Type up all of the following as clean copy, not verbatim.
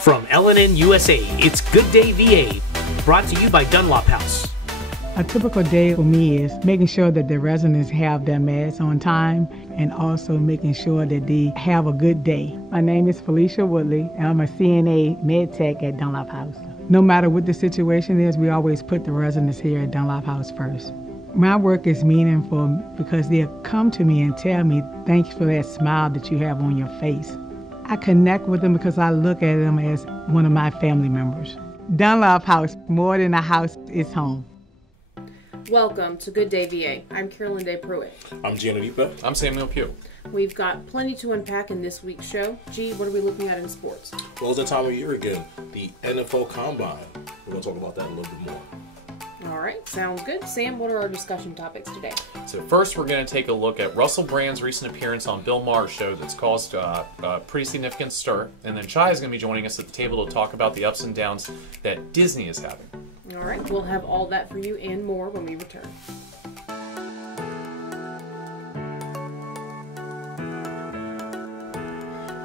From LNN USA, it's Good Day VA, brought to you by Dunlop House. A typical day for me is making sure that the residents have their meds on time and also making sure that they have a good day. My name is Felicia Woodley, and I'm a CNA Med Tech at Dunlop House. No matter what the situation is, we always put the residents here at Dunlop House first. My work is meaningful because they'll come to me and tell me, thanks for that smile that you have on your face. I connect with them because I look at them as one of my family members. Dunlop House, more than a house, it's home. Welcome to Good Day VA. I'm Carolyn Day Pruitt. I'm Gianna Vipa. I'm Samuel Pugh. We've got plenty to unpack in this week's show. G, what are we looking at in sports? Well, it's that time of year again, the NFL Combine. We're going to talk about that a little bit more. All right, sounds good. Sam, what are our discussion topics today? So first, we're going to take a look at Russell Brand's recent appearance on Bill Maher's show that's caused a pretty significant stir. And then Chai is going to be joining us at the table to talk about the ups and downs that Disney is having. All right, we'll have all that for you and more when we return.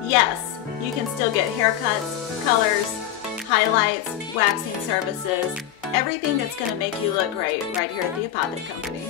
Yes, you can still get haircuts, colors, highlights, waxing services, everything that's going to make you look great right here at the Apothic Company.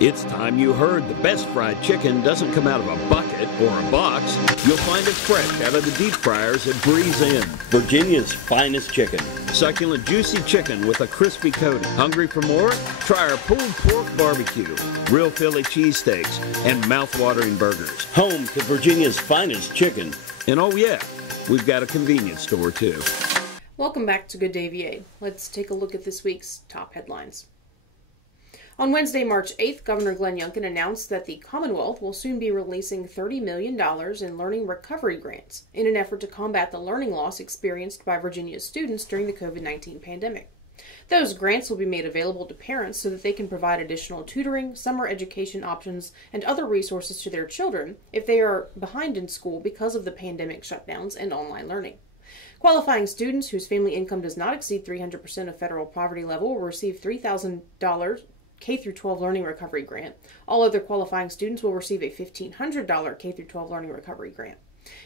It's time you heard the best fried chicken doesn't come out of a bucket or a box. You'll find it fresh out of the deep fryers at Breeze Inn. Virginia's finest chicken. Succulent, juicy chicken with a crispy coating. Hungry for more? Try our pulled pork barbecue, real Philly cheesesteaks, and mouth-watering burgers. Home to Virginia's finest chicken. And oh yeah, we've got a convenience store too. Welcome back to Good Day VA. Let's take a look at this week's top headlines. On Wednesday, March 8th, Governor Glenn Youngkin announced that the Commonwealth will soon be releasing $30 million in learning recovery grants in an effort to combat the learning loss experienced by Virginia's students during the COVID-19 pandemic. Those grants will be made available to parents so that they can provide additional tutoring, summer education options, and other resources to their children if they are behind in school because of the pandemic shutdowns and online learning. Qualifying students whose family income does not exceed 300% of federal poverty level will receive $3,000 K-12 Learning Recovery Grant. All other qualifying students will receive a $1,500 K-12 Learning Recovery Grant.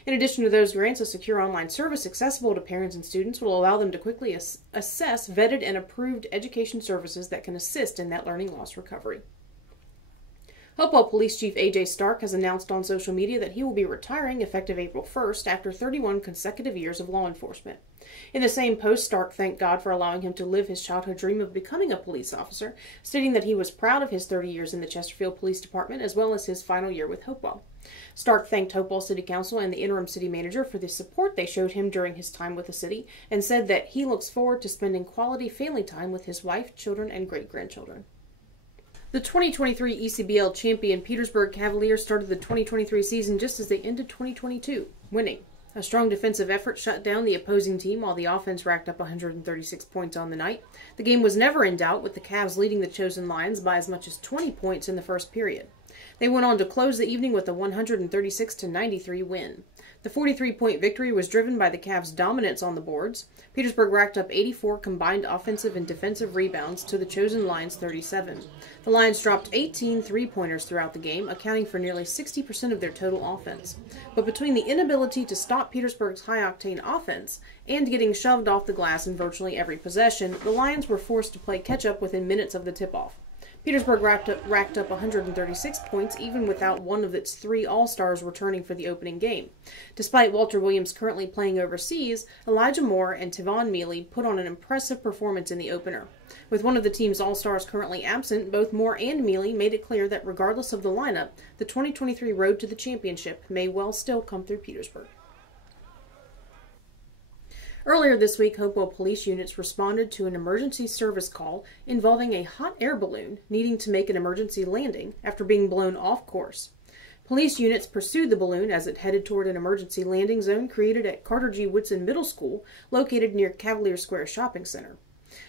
In addition to those grants, a secure online service accessible to parents and students will allow them to quickly assess vetted and approved education services that can assist in that learning loss recovery. Hopewell Police Chief A.J. Stark has announced on social media that he will be retiring effective April 1st after 31 consecutive years of law enforcement. In the same post, Stark thanked God for allowing him to live his childhood dream of becoming a police officer, stating that he was proud of his 30 years in the Chesterfield Police Department as well as his final year with Hopewell. Stark thanked Hopewell City Council and the interim city manager for the support they showed him during his time with the city and said that he looks forward to spending quality family time with his wife, children, and great-grandchildren. The 2023 ECBL champion Petersburg Cavaliers started the 2023 season just as they ended 2022, winning. A strong defensive effort shut down the opposing team while the offense racked up 136 points on the night. The game was never in doubt, with the Cavs leading the Chosen Lions by as much as 20 points in the first period. They went on to close the evening with a 136-93 win. The 43-point victory was driven by the Cavs' dominance on the boards. Petersburg racked up 84 combined offensive and defensive rebounds to the Chosen Lions' 37. The Lions dropped 18 three-pointers throughout the game, accounting for nearly 60% of their total offense. But between the inability to stop Petersburg's high-octane offense and getting shoved off the glass in virtually every possession, the Lions were forced to play catch-up within minutes of the tip-off. Petersburg racked up 136 points even without one of its three All-Stars returning for the opening game. Despite Walter Williams currently playing overseas, Elijah Moore and Tavon Mealy put on an impressive performance in the opener. With one of the team's All-Stars currently absent, both Moore and Mealy made it clear that regardless of the lineup, the 2023 road to the championship may well still come through Petersburg. Earlier this week, Hopewell police units responded to an emergency service call involving a hot air balloon needing to make an emergency landing after being blown off course. Police units pursued the balloon as it headed toward an emergency landing zone created at Carter G. Woodson Middle School, located near Cavalier Square Shopping Center.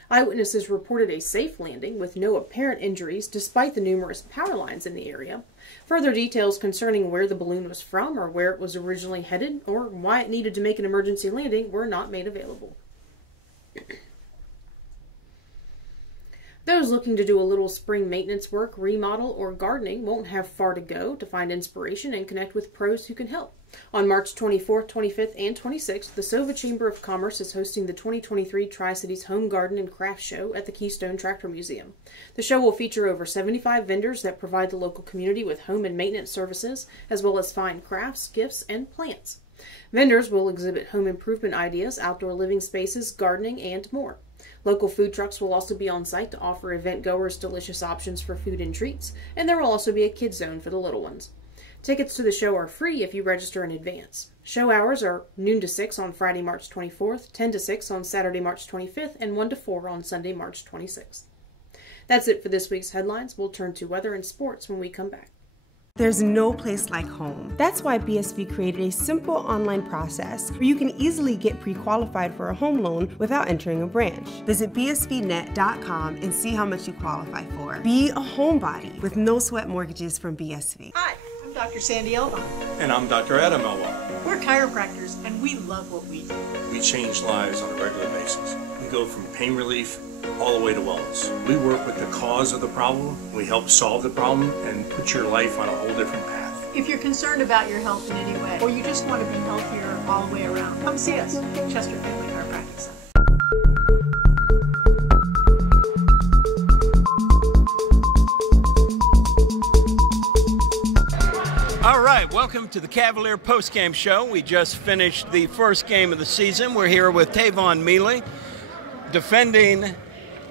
Eyewitnesses reported a safe landing with no apparent injuries despite the numerous power lines in the area. Further details concerning where the balloon was from or where it was originally headed or why it needed to make an emergency landing were not made available. Those looking to do a little spring maintenance work, remodel, or gardening won't have far to go to find inspiration and connect with pros who can help. On March 24th, 25th, and 26th, the Sova Chamber of Commerce is hosting the 2023 Tri-Cities Home Garden and Craft Show at the Keystone Tractor Museum. The show will feature over 75 vendors that provide the local community with home and maintenance services, as well as fine crafts, gifts, and plants. Vendors will exhibit home improvement ideas, outdoor living spaces, gardening, and more. Local food trucks will also be on site to offer event goers delicious options for food and treats, and there will also be a kids zone for the little ones. Tickets to the show are free if you register in advance. Show hours are noon to 6 on Friday, March 24th, 10 to 6 on Saturday, March 25th, and 1 to 4 on Sunday, March 26th. That's it for this week's headlines. We'll turn to weather and sports when we come back. There's no place like home. That's why BSV created a simple online process where you can easily get pre-qualified for a home loan without entering a branch. Visit bsvnet.com and see how much you qualify for. Be a homebody with no sweat mortgages from BSV. Hi, I'm Dr. Sandy Elba. And I'm Dr. Adam Elba. We're chiropractors and we love what we do. We change lives on a regular basis. We go from pain relief all the way to wellness. We work with the cause of the problem, we help solve the problem, and put your life on a whole different path. If you're concerned about your health in any way, or you just want to be healthier all the way around, come see us, Chester Family Chiropractic Center. All right, welcome to the Cavalier postgame show. We just finished the first game of the season. We're here with Tavon Mealy, defending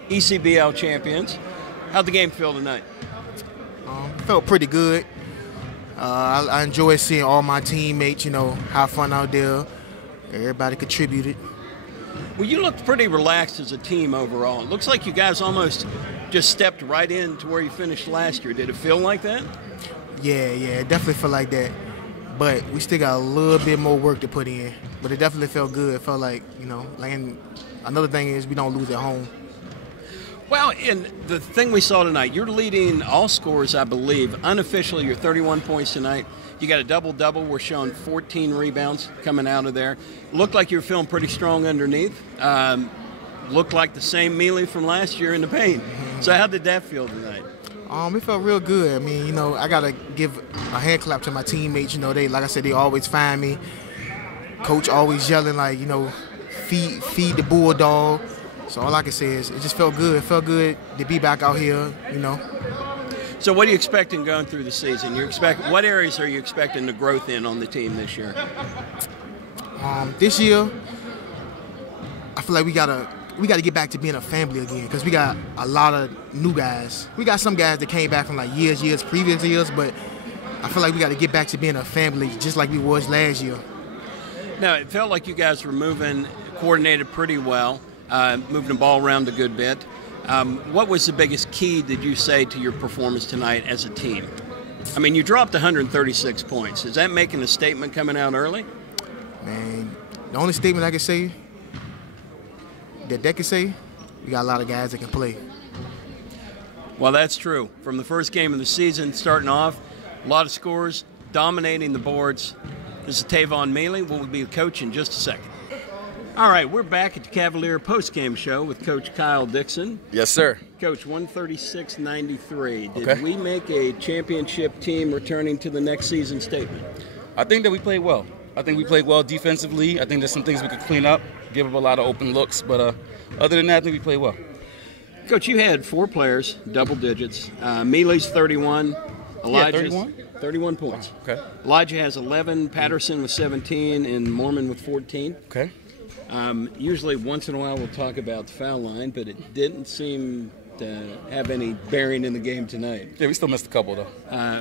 ECBL champions. How'd the game feel tonight? Felt pretty good. I enjoyed seeing all my teammates, have fun out there. Everybody contributed. Well, you looked pretty relaxed as a team overall. It looks like you guys almost just stepped right into where you finished last year. Did it feel like that? Yeah, it definitely felt like that. But we still got a little bit more work to put in. But it definitely felt good. It felt like, and another thing is we don't lose at home. Well, and the thing we saw tonight, you're leading all scores, I believe. Unofficially, you're 31 points tonight. You got a double-double. We're showing 14 rebounds coming out of there. Looked like you were feeling pretty strong underneath. Looked like the same Mealy from last year in the paint. So how did that feel tonight? It felt real good. I mean, I got to give a hand clap to my teammates. They, like I said, they always find me. Coach always yelling, like, feed the bulldog. So all I can say is it just felt good. It felt good to be back out here, So what are you expecting going through the season? What areas are you expecting the growth in on the team this year? This year, I feel like we gotta get back to being a family again because we got a lot of new guys. We got some guys that came back from like previous years, but I feel like we got to get back to being a family just like we was last year. Now, it felt like you guys were coordinated pretty well. Moving the ball around a good bit. What was the biggest key, did you say, to your performance tonight as a team? I mean, you dropped 136 points. Is that making a statement coming out early? Man, the only statement I can say, that they can say, we got a lot of guys that can play. Well, that's true. From the first game of the season, starting off, a lot of scores, dominating the boards. This is Tavon Mealy. We'll be the coach in just a second. All right, we're back at the Cavalier postgame show with Coach Kyle Dixon. Yes, sir. Coach, 136-93. Did we make a championship team returning to the next season statement? I think that we played well. I think we played well defensively. I think there's some things we could clean up, give up a lot of open looks. But other than that, I think we played well. Coach, you had 4 players, double digits. Mealy's 31. Elijah's 31 points. Okay. Elijah has 11. Patterson with 17. And Mormon with 14. Okay. Usually once in a while we'll talk about the foul line, but it didn't seem to have any bearing in the game tonight. Yeah, we still missed a couple, though.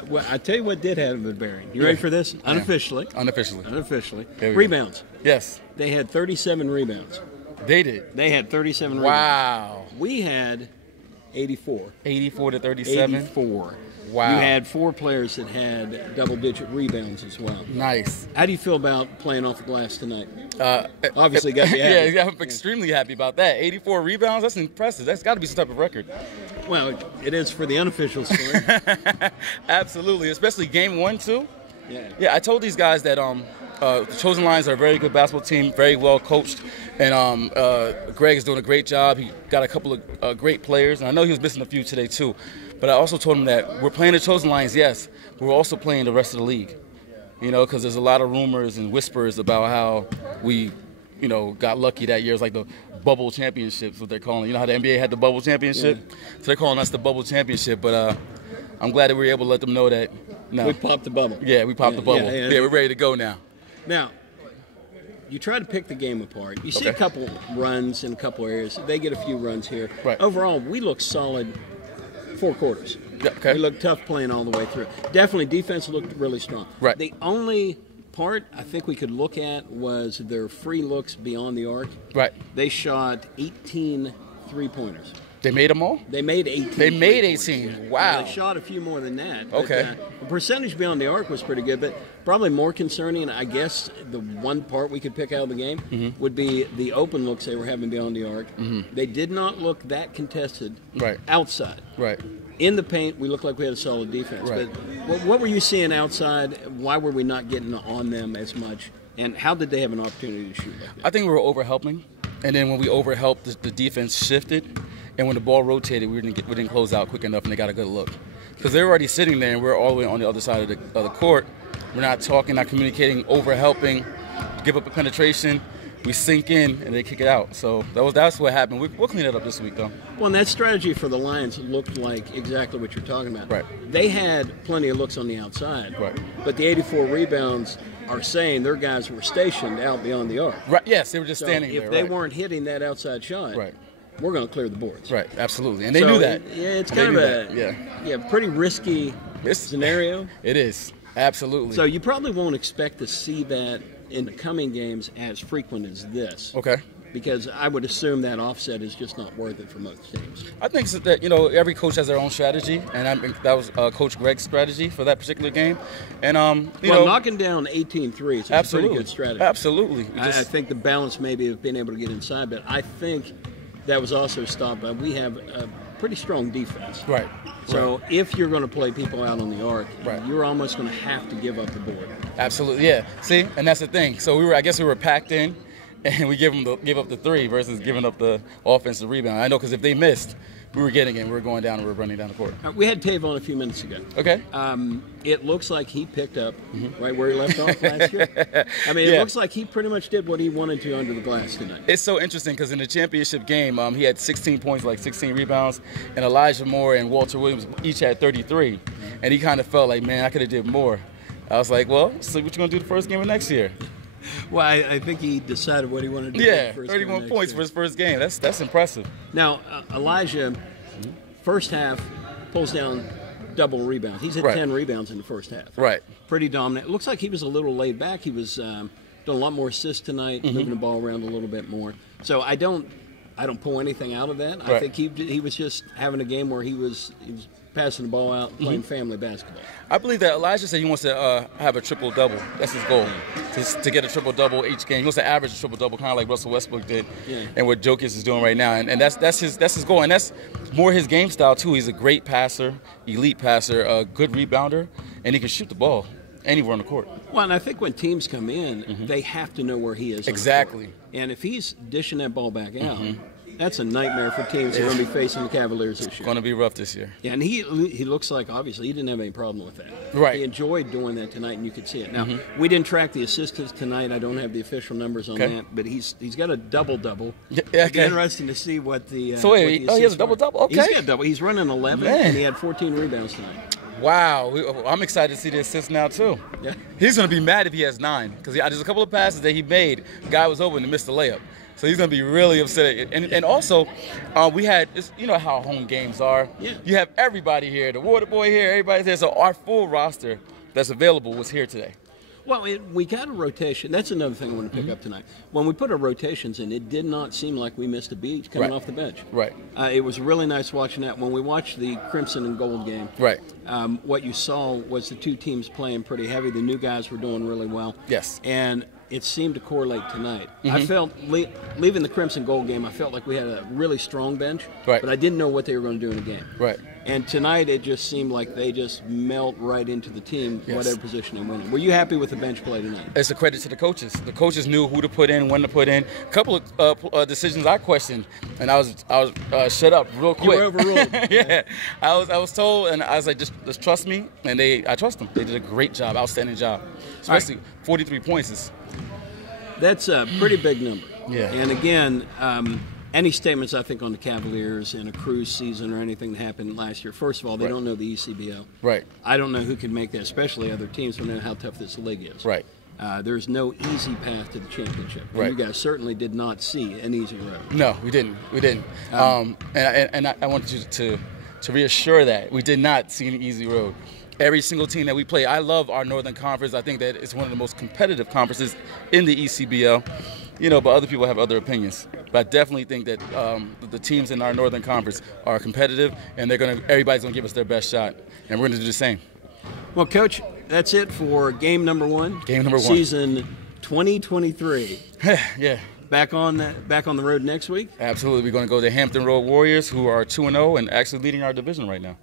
Well, I tell you what did have a bearing. You ready for this? Yeah. Unofficially. Unofficially. Rebounds. Yes. They had 37 rebounds. They did? They had 37 rebounds. Wow. We had 84. 84 to 37? 84. Wow. You had 4 players that had double-digit rebounds as well. Nice. How do you feel about playing off the glass tonight? Obviously got to be happy. Yeah, I'm extremely happy about that. 84 rebounds, that's impressive. That's got to be some type of record. Well, it is for the unofficial score. Absolutely, especially game 1, too. Yeah. Yeah, I told these guys that the Chosen Lions are a very good basketball team, very well coached, and Greg is doing a great job. He got a couple of great players, and I know he was missing a few today too. But I also told him that we're playing the Chosen Lions, yes, but we're also playing the rest of the league. You know, because there's a lot of rumors and whispers about how we, you know, got lucky that year. It's like the bubble championships, what they're calling. You know how the NBA had the bubble championship? Yeah. So they're calling us the bubble championship. But I'm glad that we were able to let them know that. No. We popped the bubble. Yeah, we popped the bubble. Yeah, we're ready to go now. Now, you try to pick the game apart. You see a couple runs in a couple areas. They get a few runs here. Right. Overall, we look solid 4 quarters. Okay. We looked tough playing all the way through. Definitely, defense looked really strong. Right. The only part I think we could look at was their free looks beyond the arc. Right. They shot 18 3-pointers. They made them all? They made 18. They made 18. Wow. Well, they shot a few more than that. Okay. But, the percentage beyond the arc was pretty good, but probably more concerning, I guess, the one part we could pick out of the game would be the open looks they were having beyond the arc. They did not look that contested outside. Right. In the paint, we looked like we had a solid defense. Right. But what were you seeing outside? Why were we not getting on them as much? And how did they have an opportunity to shoot like that? I think we were overhelping. And then when we overhelped, the defense shifted. And when the ball rotated, we didn't close out quick enough, and they got a good look. Because they were already sitting there, and we're all the way on the other side of the court. We're not talking, not communicating, overhelping, give up a penetration. We sink in, and they kick it out. So that's what happened. We'll clean it up this week, though. Well, and that strategy for the Lions looked like exactly what you're talking about. Right. They had plenty of looks on the outside. Right. But the 84 rebounds are saying their guys were stationed out beyond the arc. Right. Yes, they were just standing there. If they weren't hitting that outside shot, we're going to clear the boards. Right, absolutely. And they knew that. It's kind of a pretty risky scenario. It is, absolutely. So you probably won't expect to see that in the coming games as frequent as this. Okay. Because I would assume that offset is just not worth it for most teams. I think that, you know, every coach has their own strategy, and I think that was Coach Greg's strategy for that particular game. And, you know, knocking down 18 threes is a pretty good strategy. Absolutely. I think the balance maybe of being able to get inside, but I think that was also stopped by we have a pretty strong defense. Right. So if you're going to play people out on the arc, you're almost going to have to give up the board. Absolutely, yeah. See, and that's the thing. So I guess we were packed in, and we give up the three versus giving up the offensive rebound. I know because if they missed, we were getting it. We were going down and we were running down the court. We had Tavon a few minutes ago. Okay. It looks like he picked up right where he left off last year. I mean, it looks like he pretty much did what he wanted to under the glass tonight. It's so interesting because in the championship game, he had 16 points, like 16 rebounds, and Elijah Moore and Walter Williams each had 33. And he kind of felt like, man, I could have did more. I was like, well, see what you're going to do the first game of next year. Well, I think he decided what he wanted to do. Yeah, 31 points for his first game. That's impressive. Now, Elijah, first half, pulls down double rebounds. He's at 10 rebounds in the first half. Right. Pretty dominant. It looks like he was a little laid back. He was doing a lot more assists tonight, moving the ball around a little bit more. So I don't pull anything out of that. I think he was just having a game where he was passing the ball out, playing family basketball. I believe that Elijah said he wants to have a triple-double. That's his goal, to get a triple-double each game. He wants to average a triple-double, kind of like Russell Westbrook did, and what Jokic is doing right now. And that's his goal, and that's more his game style, too. He's a great passer, elite passer, a good rebounder, and he can shoot the ball anywhere on the court. Well, and I think when teams come in, they have to know where he is. Exactly. And if he's dishing that ball back out, that's a nightmare for teams who are going to be facing the Cavaliers this year. It's going to be rough this year. Yeah, and he looks like, obviously, he didn't have any problem with that. Right. He enjoyed doing that tonight, and you could see it. Now, we didn't track the assists tonight. I don't have the official numbers on that, but he's got a double-double. Yeah, It'd be interesting to see what the So wait, he has a double-double? Okay. He's got a double. He's running 11, and he had 14 rebounds tonight. Wow, I'm excited to see the assists now, too. Yeah. He's going to be mad if he has 9, because there's a couple of passes that he made. The guy was open and missed the layup. So he's going to be really upset. And also, we had, you know how home games are. Yeah. You have everybody here, the water boy here, everybody's here. So our full roster that's available was here today. Well, we got a rotation. That's another thing I want to pick up tonight. When we put our rotations in, it did not seem like we missed a beat coming off the bench. Right. It was really nice watching that. When we watched the Crimson and Gold game, what you saw was the two teams playing pretty heavy. The new guys were doing really well. Yes. And it seemed to correlate tonight. I felt, leaving the Crimson Gold game, I felt like we had a really strong bench, but I didn't know what they were going to do in the game. Right. And tonight it just seemed like they just melt right into the team, Yes. whatever position they went in. Were you happy with the bench play tonight? It's a credit to the coaches. The coaches knew who to put in, when to put in. A couple of decisions I questioned, and I was shut up real quick. You were overruled. Yeah, I was told, and I was like, just trust me, and I trust them. They did a great job, outstanding job, especially 43 points is. That's a pretty big number. Yeah. And again, any statements, I think, on the Cavaliers in a cruise season or anything that happened last year, first of all, they don't know the ECBO. Right. I don't know who can make that, especially other teams who know how tough this league is. Right. There's no easy path to the championship. And Right. you guys certainly did not see an easy road. No, we didn't. And I wanted you to reassure that we did not see an easy road. Every single team that we play, I love our Northern Conference. I think that it's one of the most competitive conferences in the ECBL. But other people have other opinions. But I definitely think that the teams in our Northern Conference are competitive, and everybody's gonna give us their best shot, and we're gonna do the same. Well, Coach, that's it for game number one. Season 2023. Yeah. Back on the road next week? Absolutely. We're going to go to Hampton Road Warriors, who are 2-0 and actually leading our division right now.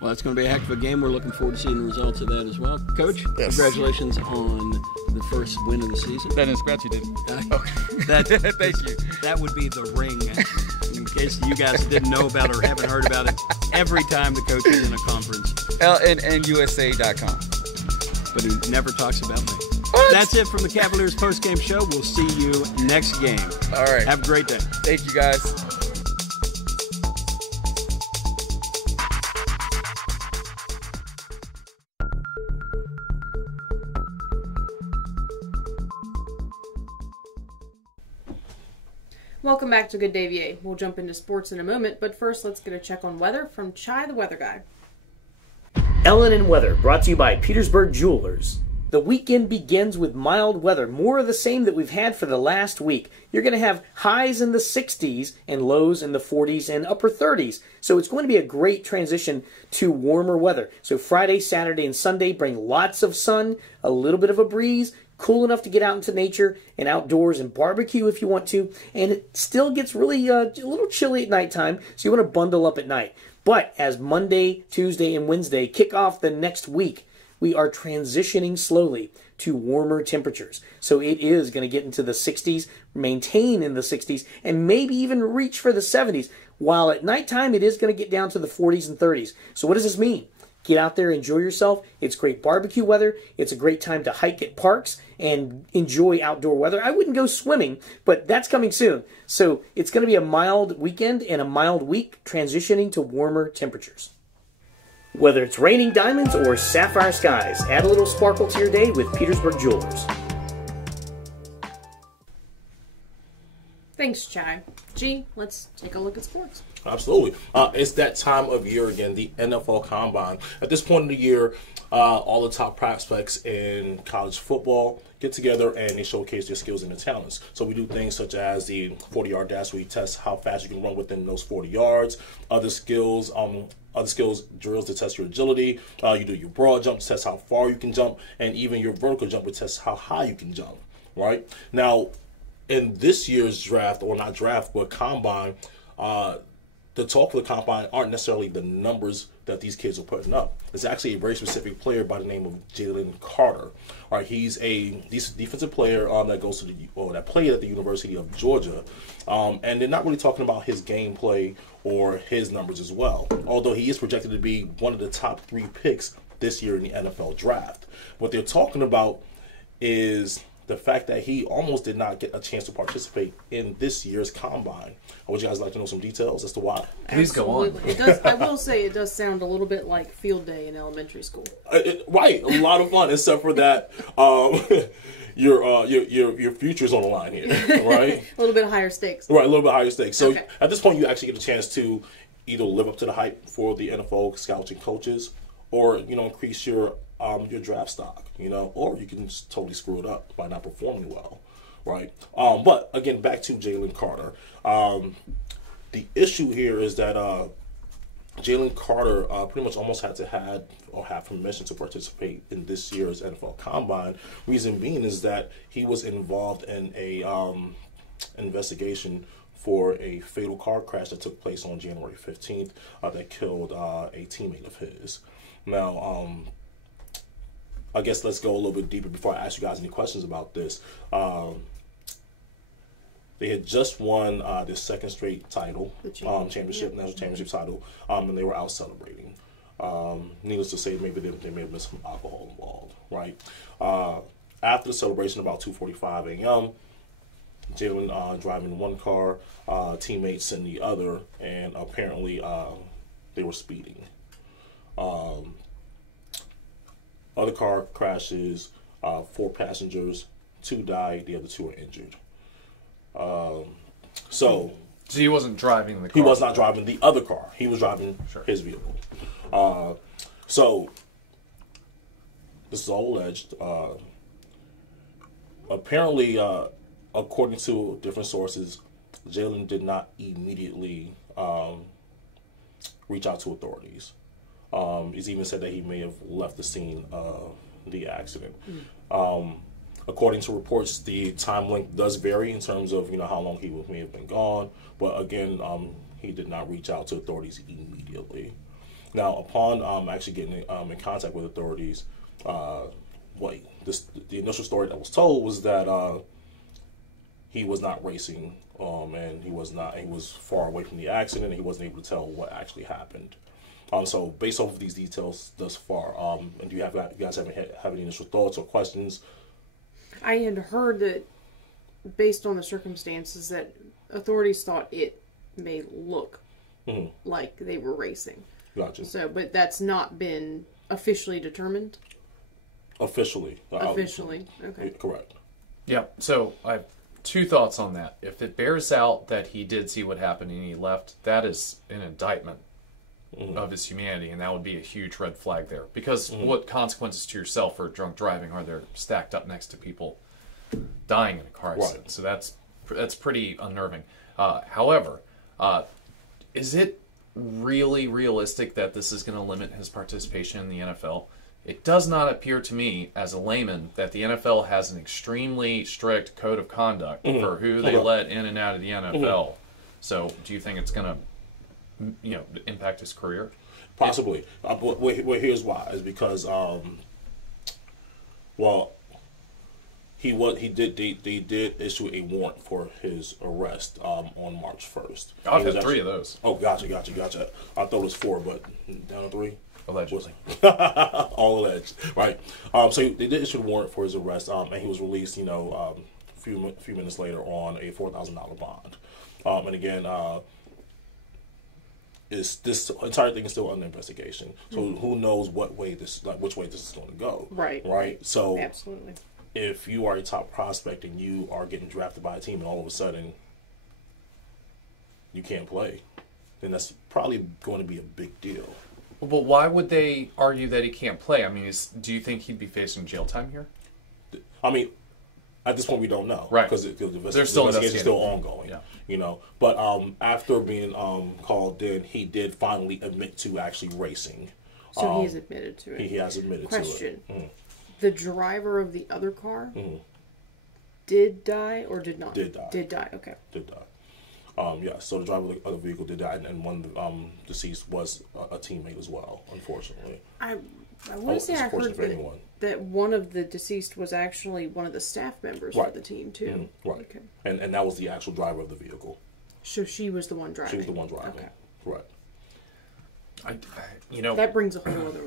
Well, it's going to be a heck of a game. We're looking forward to seeing the results of that as well. Coach, Congratulations on the first win of the season. That didn't scratch you, did it? Thank you. That would be the ring, in case you guys didn't know about it or haven't heard about it, every time the coach is in a conference. LNNUSA.com. But he never talks about me. That's it from the Cavaliers post-game show. We'll see you next game. All right. Have a great day. Thank you, guys. Welcome back to Good Day VA. We'll jump into sports in a moment, but first let's get a check on weather from Chai the Weather Guy. LNN Weather, brought to you by Petersburg Jewelers. The weekend begins with mild weather, more of the same that we've had for the last week. You're going to have highs in the 60s and lows in the 40s and upper 30s. So it's going to be a great transition to warmer weather. So Friday, Saturday, and Sunday bring lots of sun, a little bit of a breeze, cool enough to get out into nature and outdoors and barbecue if you want to. And it still gets really a little chilly at nighttime, so you want to bundle up at night. But as Monday, Tuesday, and Wednesday kick off the next week, we are transitioning slowly to warmer temperatures. So it is going to get into the 60s, maintain in the 60s, and maybe even reach for the 70s. While at nighttime, it is going to get down to the 40s and 30s. So what does this mean? Get out there, enjoy yourself. It's great barbecue weather. It's a great time to hike at parks and enjoy outdoor weather. I wouldn't go swimming, but that's coming soon. So it's going to be a mild weekend and a mild week, transitioning to warmer temperatures. Whether it's raining diamonds or sapphire skies, add a little sparkle to your day with Petersburg Jewelers. Thanks, Chai. G, let's take a look at sports. Absolutely. It's that time of year again, the NFL Combine. At this point in the year, all the top prospects in college football get together and they showcase their skills and their talents. So we do things such as the 40-yard dash, where you test how fast you can run within those 40 yards. Other skills drills to test your agility. You do your broad jump to test how far you can jump, and even your vertical jump to test how high you can jump. Right now, in this year's draft, or not draft, but combine, the talk of the combine aren't necessarily the numbers that these kids are putting up. It's actually a very specific player by the name of Jalen Carter. All right, he's a defensive player that goes to that played at the University of Georgia, and they're not really talking about his gameplay or his numbers as well. Although he is projected to be one of the top 3 picks this year in the NFL draft. What they're talking about is the fact that he almost did not get a chance to participate in this year's combine. Would you guys like to know some details as to why? Please go on. It does. I will say it does sound a little bit like field day in elementary school. Right, a lot of fun, except for that your future's on the line here, right? A little bit higher stakes. Right, a little bit higher stakes. So at this point, you actually get a chance to either live up to the hype for the NFL scouts and coaches, or increase your draft stock, or you can just totally screw it up by not performing well, right? But again, back to Jalen Carter. The issue here is that Jalen Carter pretty much almost had to have permission to participate in this year's NFL Combine. Reason being is that he was involved in a investigation for a fatal car crash that took place on January 15th that killed a teammate of his. Now, I guess let's go a little bit deeper before I ask you guys any questions about this. They had just won their second straight title, national championship title, and they were out celebrating. Needless to say, maybe they may have been some alcohol involved, right? After the celebration, about 2:45 a.m., Jalen driving one car, teammates in the other, and apparently they were speeding. Other car crashes, 4 passengers, 2 died, the other 2 were injured. So he wasn't driving the car. He was not driving the other car. He was driving his vehicle. So this is all alleged. Apparently, according to different sources, Jalen did not immediately reach out to authorities. He's even said that he may have left the scene of the accident. According to reports, the time length does vary in terms of how long he may have been gone. But again, he did not reach out to authorities immediately. Now, upon actually getting in contact with authorities, the initial story that was told was that he was not racing, and he was far away from the accident, and he wasn't able to tell what actually happened. So based off of these details thus far, and do you guys have any initial thoughts or questions? I had heard that, based on the circumstances, that authorities thought it may look like they were racing. Gotcha. So, but that's not been officially determined? Officially. Officially, okay. Correct. Yeah, so I have 2 thoughts on that. If it bears out that he did see what happened and he left, that is an indictment of his humanity, and that would be a huge red flag there. Because what consequences to yourself for drunk driving are there stacked up next to people dying in a car accident? Right. So that's pretty unnerving. However, is it really realistic that this is going to limit his participation in the NFL? It does not appear to me, as a layman, that the NFL has an extremely strict code of conduct for who they let in and out of the NFL. So, do you think it's going to impact his career? Possibly. Well, here's why. Is because they did issue a warrant for his arrest on March 1st. I've had 3 of those. Oh, gotcha. I thought it was 4, but down to 3. Allegedly. All alleged, right? So they did issue a warrant for his arrest, and he was released, a few minutes later on a $4,000 bond. And again, this entire thing is still under investigation. So who knows which way this is going to go? Right. So absolutely. If you are a top prospect and you are getting drafted by a team, and all of a sudden you can't play, then that's probably going to be a big deal. But why would they argue that he can't play? I mean, do you think he'd be facing jail time here? I mean, at this point, we don't know. Right. Because the investigation is still ongoing. Yeah. But after being called in, he did finally admit to actually racing. So he's admitted to it. He has admitted to it. Question. The driver of the other car did die or did not? Did die. Did die, okay. Did die. So the driver of the other vehicle did die, and one of the deceased was a teammate as well, unfortunately. I want to say I heard that one of the deceased was actually one of the staff members of the team, too. Right. Okay. And that was the actual driver of the vehicle. So she was the one driving? She was the one driving. Okay. Right. That brings a whole other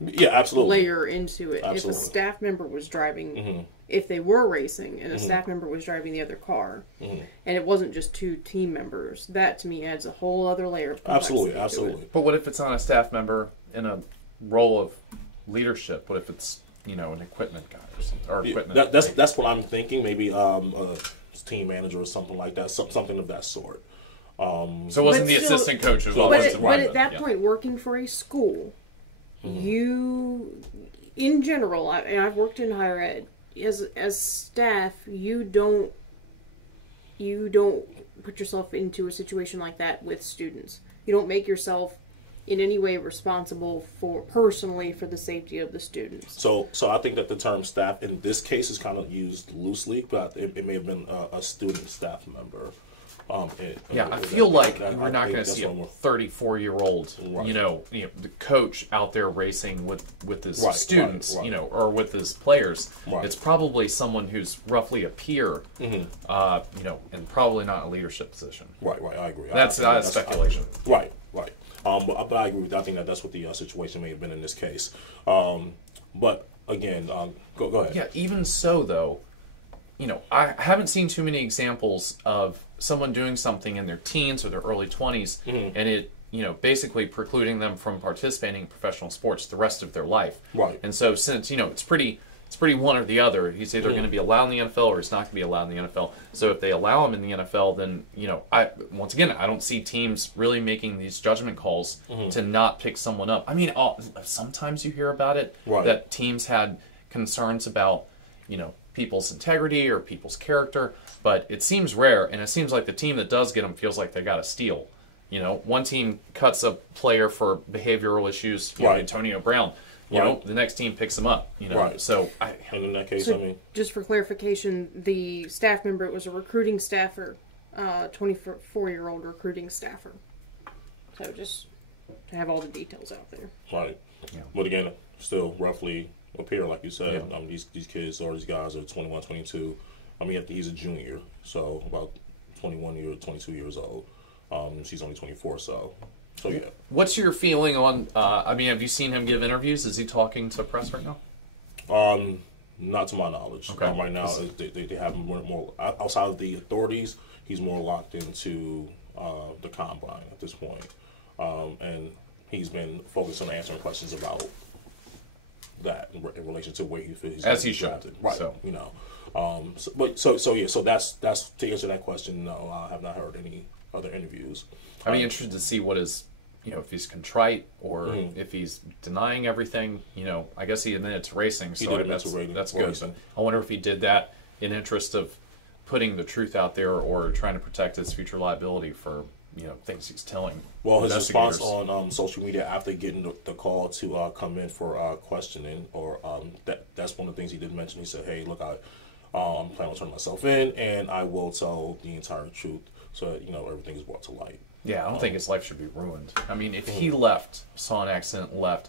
layer into it. Absolutely. If a staff member was driving, if they were racing and a staff member was driving the other car, and it wasn't just 2 team members, that to me adds a whole other layer of complexity. Absolutely. But what if it's not a staff member in a role of leadership? What if it's an equipment guy or something? Or equipment that's what I'm thinking. Maybe a team manager or something like that. Something of that sort. So it wasn't the assistant coach as well. But at that point, working for a school, you, in general, and I've worked in higher ed, as staff, you don't put yourself into a situation like that with students. You don't make yourself in any way responsible personally for the safety of the students. So I think that the term staff in this case is kind of used loosely, but it may have been a student staff member. I feel like we're not going to see a 34-year-old, the coach out there racing with his students, or with his players. Right. It's probably someone who's roughly a peer, and probably not in a leadership position. Right. I agree. That's speculation. Right. But I agree with that. I think that's what the situation may have been in this case. But again, go ahead. Yeah. Even so, though, I haven't seen too many examples of someone doing something in their teens or their early 20s, and it, basically precluding them from participating in professional sports the rest of their life. Right. And so, since it's pretty one or the other. He's either going to be allowed in the NFL or he's not going to be allowed in the NFL. So if they allow him in the NFL, then I don't see teams really making these judgment calls to not pick someone up. I mean, sometimes you hear about it that teams had concerns about people's integrity or people's character, but it seems rare, and it seems like the team that does get them feels like they got a steal. One team cuts a player for behavioral issues, Antonio Brown. The next team picks him up. So and in that case, just for clarification, the staff member, it was a recruiting staffer, 24-year-old recruiting staffer. So just to have all the details out there. Right. Yeah. But again, still roughly a peer, like you said. These kids or these guys are 21, 22. He's a junior, so about 22 years old. She's only 24, so yeah. What's your feeling on? Have you seen him give interviews? Is he talking to press right now? Not to my knowledge. Okay. Right now, they have more outside of the authorities. He's more locked into the combine at this point, and he's been focused on answering questions about that in relation to where he fits. As he should, right? So. So that's to answer that question. No, I have not heard any other interviews. I'd be interested to see what is, if he's contrite or if he's denying everything. I guess he admitted to racing, so that's good. But I wonder if he did that in interest of putting the truth out there or trying to protect his future liability for things he's telling. Well, his response on social media after getting the call to come in for questioning, or that's one of the things he did mention. He said, "Hey, look, I'm planning on turning myself in, and I will tell the entire truth, so that everything is brought to light." Yeah, I don't think his life should be ruined. If he saw an accident, left,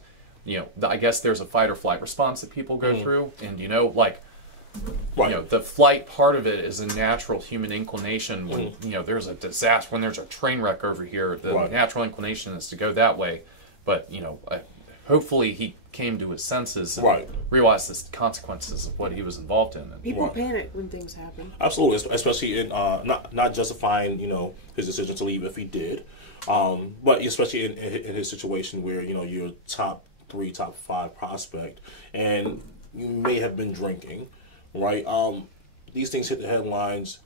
I guess there's a fight or flight response that people go through, and the flight part of it is a natural human inclination. When there's a disaster, when there's a train wreck over here, the natural inclination is to go that way. But hopefully he came to his senses and realized the consequences of what he was involved in. People panic when things happen. Absolutely, especially in not justifying his decision to leave if he did, but especially in his situation where you're top 3, top 5 prospect, and you may have been drinking, right? These things hit the headlines.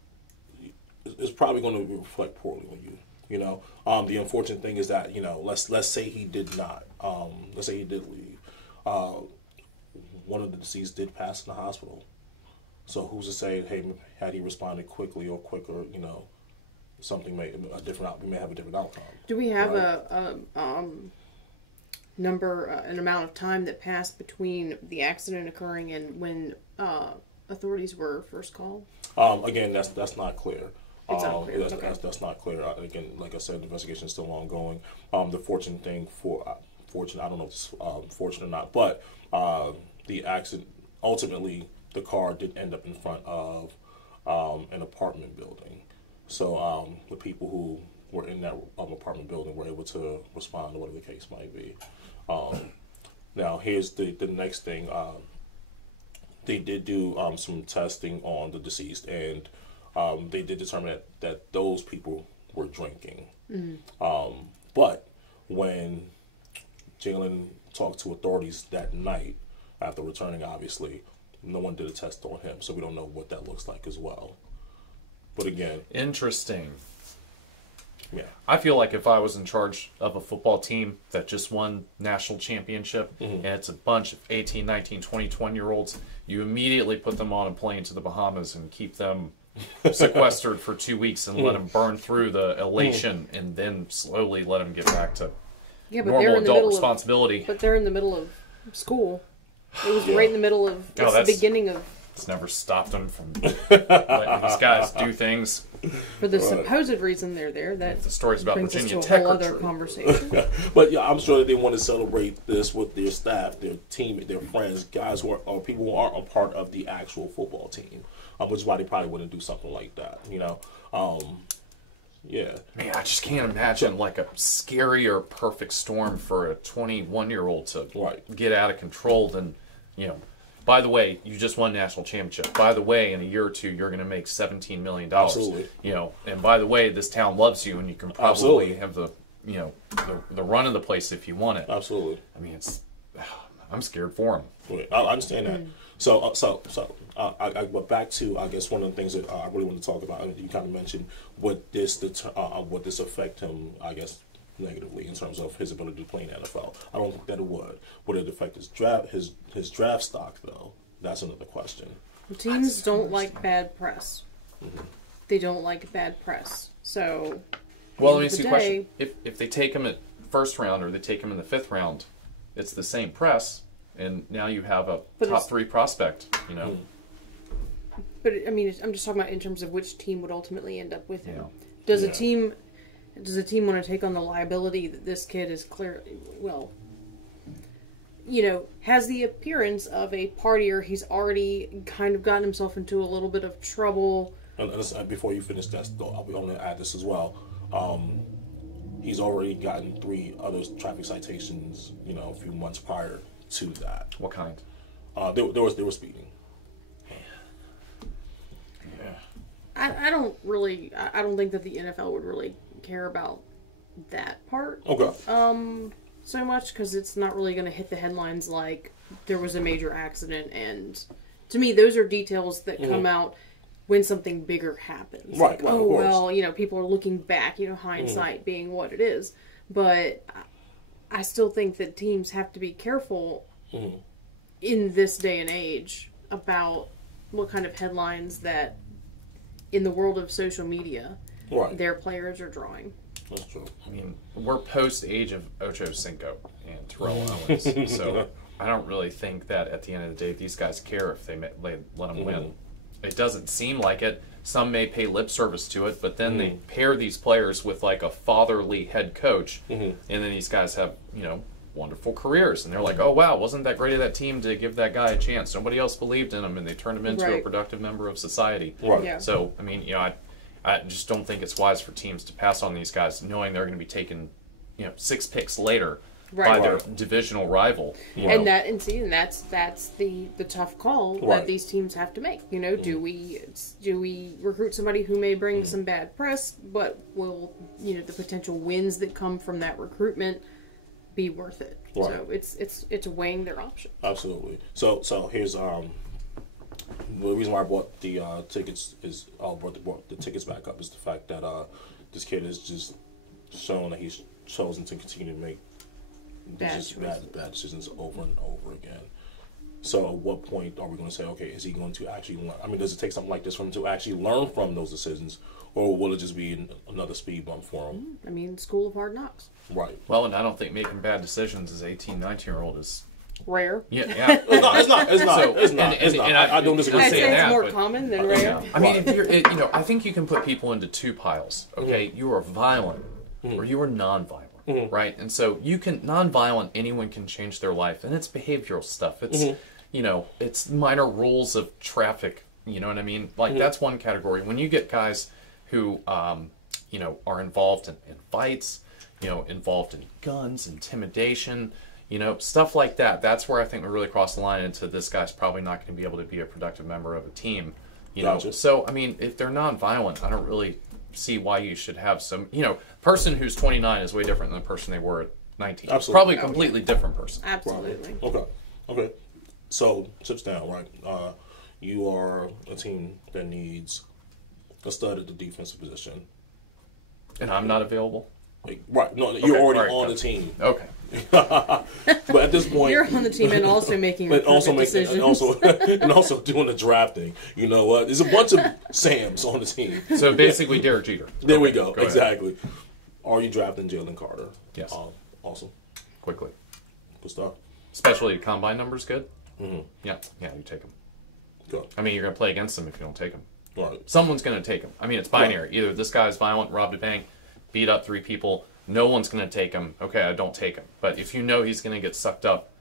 It's probably going to reflect poorly on you. The unfortunate thing is that let's say he did not. Let's say he did leave. One of the deceased did pass in the hospital. So who's to say, hey, had he responded quickly or quicker, something we may have a different outcome. Do we have an amount of time that passed between the accident occurring and when authorities were first called? Again, that's not clear. It's unclear. That's not clear. Again, like I said, the investigation is still ongoing. The fortunate thing I don't know if it's fortunate or not, but the accident, ultimately, the car did end up in front of an apartment building. So the people who were in that apartment building were able to respond to whatever the case might be. Now, here's the next thing. They did do some testing on the deceased, and they did determine that those people were drinking. But when Jalen talked to authorities that night, after returning, obviously, no one did a test on him, so we don't know what that looks like as well. But again... Interesting. Yeah. I feel like if I was in charge of a football team that just won national championship, and it's a bunch of 18, 19, 20, 20-year-olds, you immediately put them on a plane to the Bahamas and keep them sequestered for 2 weeks and let them burn through the elation and then slowly let them get back to normal adult responsibility. But they're in the middle of school. It was right in the middle of the beginning of It's never stopped them from letting these guys do things. For the supposed reason they're there, that the stories about brings Virginia us to Tech a whole are other true. conversation. But yeah, I'm sure that they want to celebrate this with their staff, their team, their friends, guys who are, or people who aren't a part of the actual football team, which is why they probably wouldn't do something like that, you know. Yeah. Man, I just can't imagine like a scary or perfect storm for a 21-year-old to get out of control. Then, you know, by the way, you just won national championship. By the way, in a year or two, you're going to make $17 million. Absolutely. You know, and by the way, this town loves you, and you can probably have the, you know, the run of the place if you want it. Absolutely. I mean, I'm scared for him. I understand that. But back to, I guess, one of the things that I really want to talk about. You kind of mentioned would this affect him, I guess, negatively in terms of his ability to play in the NFL. I don't think that it would. Would it affect his draft stock though? That's another question. Teams don't like bad press. They don't like bad press. So, well, let me ask you a question. If they take him at first round or they take him in the 5th round, it's the same press, and now you have a top 3 prospect. You know. But I mean, I'm just talking about in terms of which team would ultimately end up with him. Yeah. Does a team want to take on the liability that this kid is clearly, well, you know, has the appearance of a partier? He's already kind of gotten himself into a little bit of trouble. And before you finish that, I'm going to add this as well. He's already gotten 3 other traffic citations, you know, a few months prior to that. What kind? They were speeding. I don't think that the NFL would really care about that part. Okay. So much because it's not really going to hit the headlines like there was a major accident, and to me, those are details that come out when something bigger happens. Right. Like, oh well, you know, people are looking back. You know, hindsight being what it is, but I still think that teams have to be careful in this day and age about what kind of headlines that, in the world of social media, their players are drawing. That's true. I mean, we're post-age of Ocho Cinco and Terrell Owens, so I don't really think that at the end of the day these guys care if they let them win. It doesn't seem like it. Some may pay lip service to it, but then they pair these players with like a fatherly head coach, and then these guys have, you know, wonderful careers, and they're like, oh wow, wasn't that great of that team to give that guy a chance? Nobody else believed in him, and they turned him into a productive member of society. Right. Yeah. So I mean, you know, I just don't think it's wise for teams to pass on these guys knowing they're going to be taken, you know, 6 picks later by their divisional rival. And that's the tough call that these teams have to make. You know, do we recruit somebody who may bring some bad press, but will, you know, the potential wins that come from that recruitment be worth it? Right. So it's weighing their options. Absolutely. So here's the reason why I bought the tickets brought the tickets back up is the fact that this kid has just shown that he's chosen to continue to make bad decisions over and over again. So at what point are we going to say, okay, is he going to actually learn? I mean, does it take something like this for him to actually learn from those decisions, or will it just be another speed bump for him? I mean, School of Hard Knocks. Right. Well, and I don't think making bad decisions as 18, 19-year-old is rare. Yeah. It's not. I don't disagree. I'd say it's more common than rare. I mean, if you're, you know, I think you can put people into 2 piles. Okay, you are violent or you are non-violent, right? And so you can non-violent. Anyone can change their life, and it's behavioral stuff. It's you know, it's minor rules of traffic. You know what I mean? Like that's one category. When you get guys who you know, are involved in fights, you know, involved in guns, intimidation, you know, stuff like that. That's where I think we really cross the line into this guy's probably not going to be able to be a productive member of a team. You know, so I mean, if they're non-violent, I don't really see why you should have some. You know, person who's 29 is way different than the person they were at 19. Absolutely. Probably a completely different person. Absolutely. Okay. So chips down, right? You are a team that needs a stud at the defensive position, and I'm not available. Right? No, you're already on the team. Okay. But at this point, you're on the team and also making decisions. and also doing the drafting. You know what? There's a bunch of Sams on the team. So basically, Derek Jeter. There we go. Exactly. Are you drafting Jalen Carter? Yes. Awesome. Quickly. Good stuff. Especially combine numbers, good. Yeah, you take him. Go. I mean, you're going to play against them if you don't take them. Right. Someone's going to take them. I mean, it's binary. Either this guy's violent, robbed a bank, beat up 3 people. No one's going to take him. Okay, I don't take him. But if you know he's going to get sucked up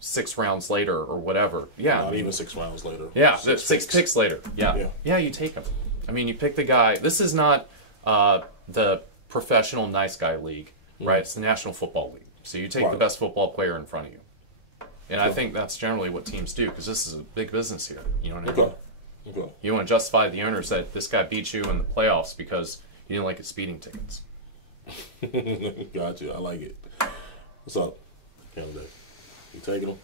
6 rounds later or whatever, yeah. Not even 6 rounds later. Yeah, 6 picks later. Yeah. Yeah, you take him. I mean, you pick the guy. This is not the professional nice guy league, right? It's the National Football League. So you take the best football player in front of you. And I think that's generally what teams do, because this is a big business here. You know what I mean? Okay. You want to justify the owners that this guy beat you in the playoffs because you didn't like his speeding tickets. Gotcha. I like it. What's up, Canada? You taking them?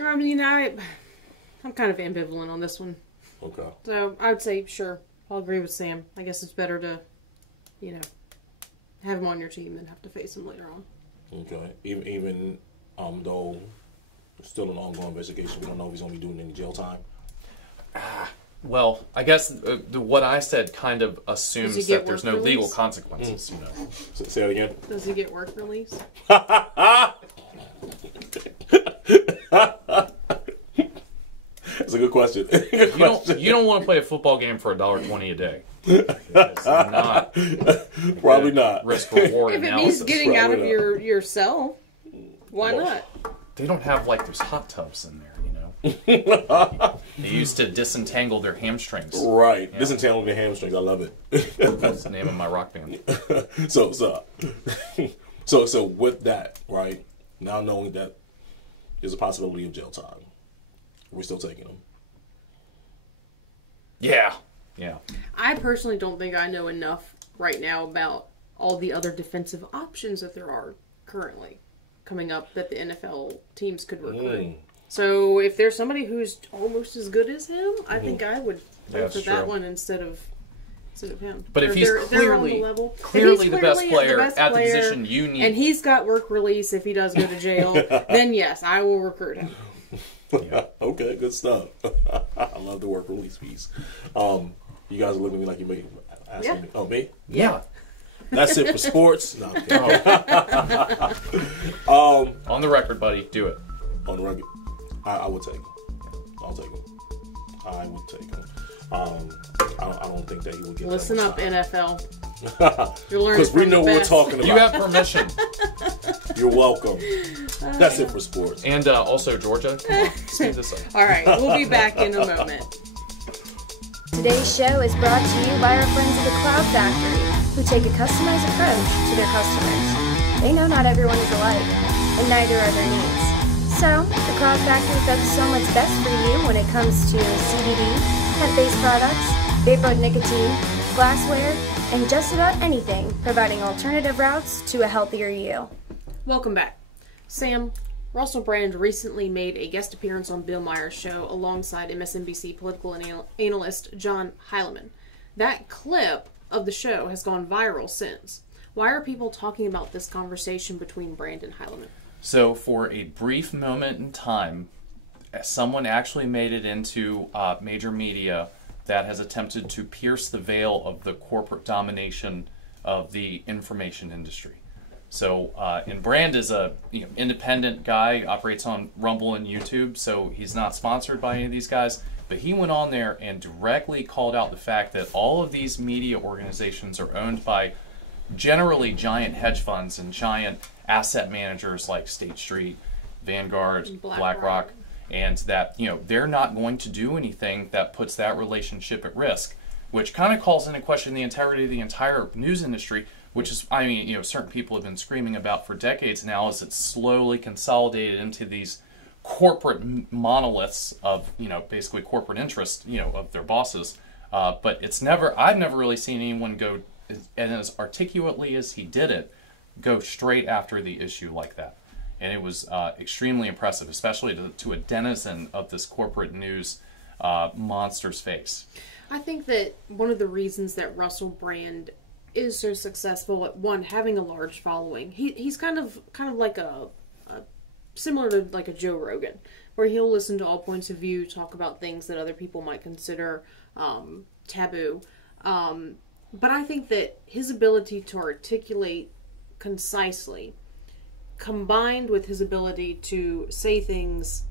I mean, I'm kind of ambivalent on this one. Okay. So I would say, sure, I'll agree with Sam. I guess it's better to, have him on your team than have to face him later on. Okay. Even though it's still an ongoing investigation, we don't know if he's going to be doing any jail time. Well, I guess what I said kind of assumes that there's no legal consequences. You know. Say that again. Does he get work release? That's a good question. You don't want to play a football game for $1.20 a day. It's not probably not risk reward if it analysis. means getting out of your cell, why not? They don't have like those hot tubs in there, you know. They used to disentangle their hamstrings. Right, yeah. Disentangle their hamstrings. I love it. That's the name of my rock band. So with that, right now, knowing that there's a possibility of jail time, we're still taking them. Yeah. I personally don't think I know enough right now about all the other defensive options that there are currently coming up that the NFL teams could recruit. So if there's somebody who's almost as good as him, I think I would go for that one instead of him. But if he's clearly the best player at the position you need, and he's got work release if he does go to jail, then yes, I will recruit him. Yeah. Okay, good stuff. I love the work release piece. You guys are looking at me like you may ask me. Oh, me? Yeah. That's it for sports. No. On the record, buddy, do it. On the record, I would take him. I'll take him. I would take him. I don't think that he would get. Listen up, time. NFL. You're learning because we know what we're talking about. You have permission. You're welcome. That's it for sports. And also, Georgia, speed this up. All right, we'll be back in a moment. Today's show is brought to you by our friends at the Cloud Factory, who take a customized approach to their customers. They know not everyone is alike, and neither are their needs. So, the Cloud Factory focuses on what's best for you when it comes to CBD, hemp-based products, vapor nicotine, glassware, and just about anything, providing alternative routes to a healthier you. Welcome back. Sam, Russell Brand recently made a guest appearance on Bill Maher's show alongside MSNBC political analyst John Heilemann. That clip of the show has gone viral since. Why are people talking about this conversation between Brand and Heilemann? So for a brief moment in time, someone actually made it into major media that has attempted to pierce the veil of the corporate domination of the information industry. So, and Brand is a independent guy, operates on Rumble and YouTube, so he's not sponsored by any of these guys. But he went on there and directly called out the fact that all of these media organizations are owned by generally giant hedge funds and giant asset managers like State Street, Vanguard, BlackRock, and that they're not going to do anything that puts that relationship at risk, which kind of calls into question the integrity of the entire news industry. Which is, certain people have been screaming about for decades now, as it's slowly consolidated into these corporate monoliths of, basically corporate interest, of their bosses. But I've never really seen anyone go, and as articulately as he did it, go straight after the issue like that. And it was extremely impressive, especially to a denizen of this corporate news monster's face. I think that one of the reasons that Russell Brand is so successful at having a large following. He's kind of like a similar to like a Joe Rogan, where he'll listen to all points of view, talk about things that other people might consider taboo. But I think that his ability to articulate concisely, combined with his ability to say things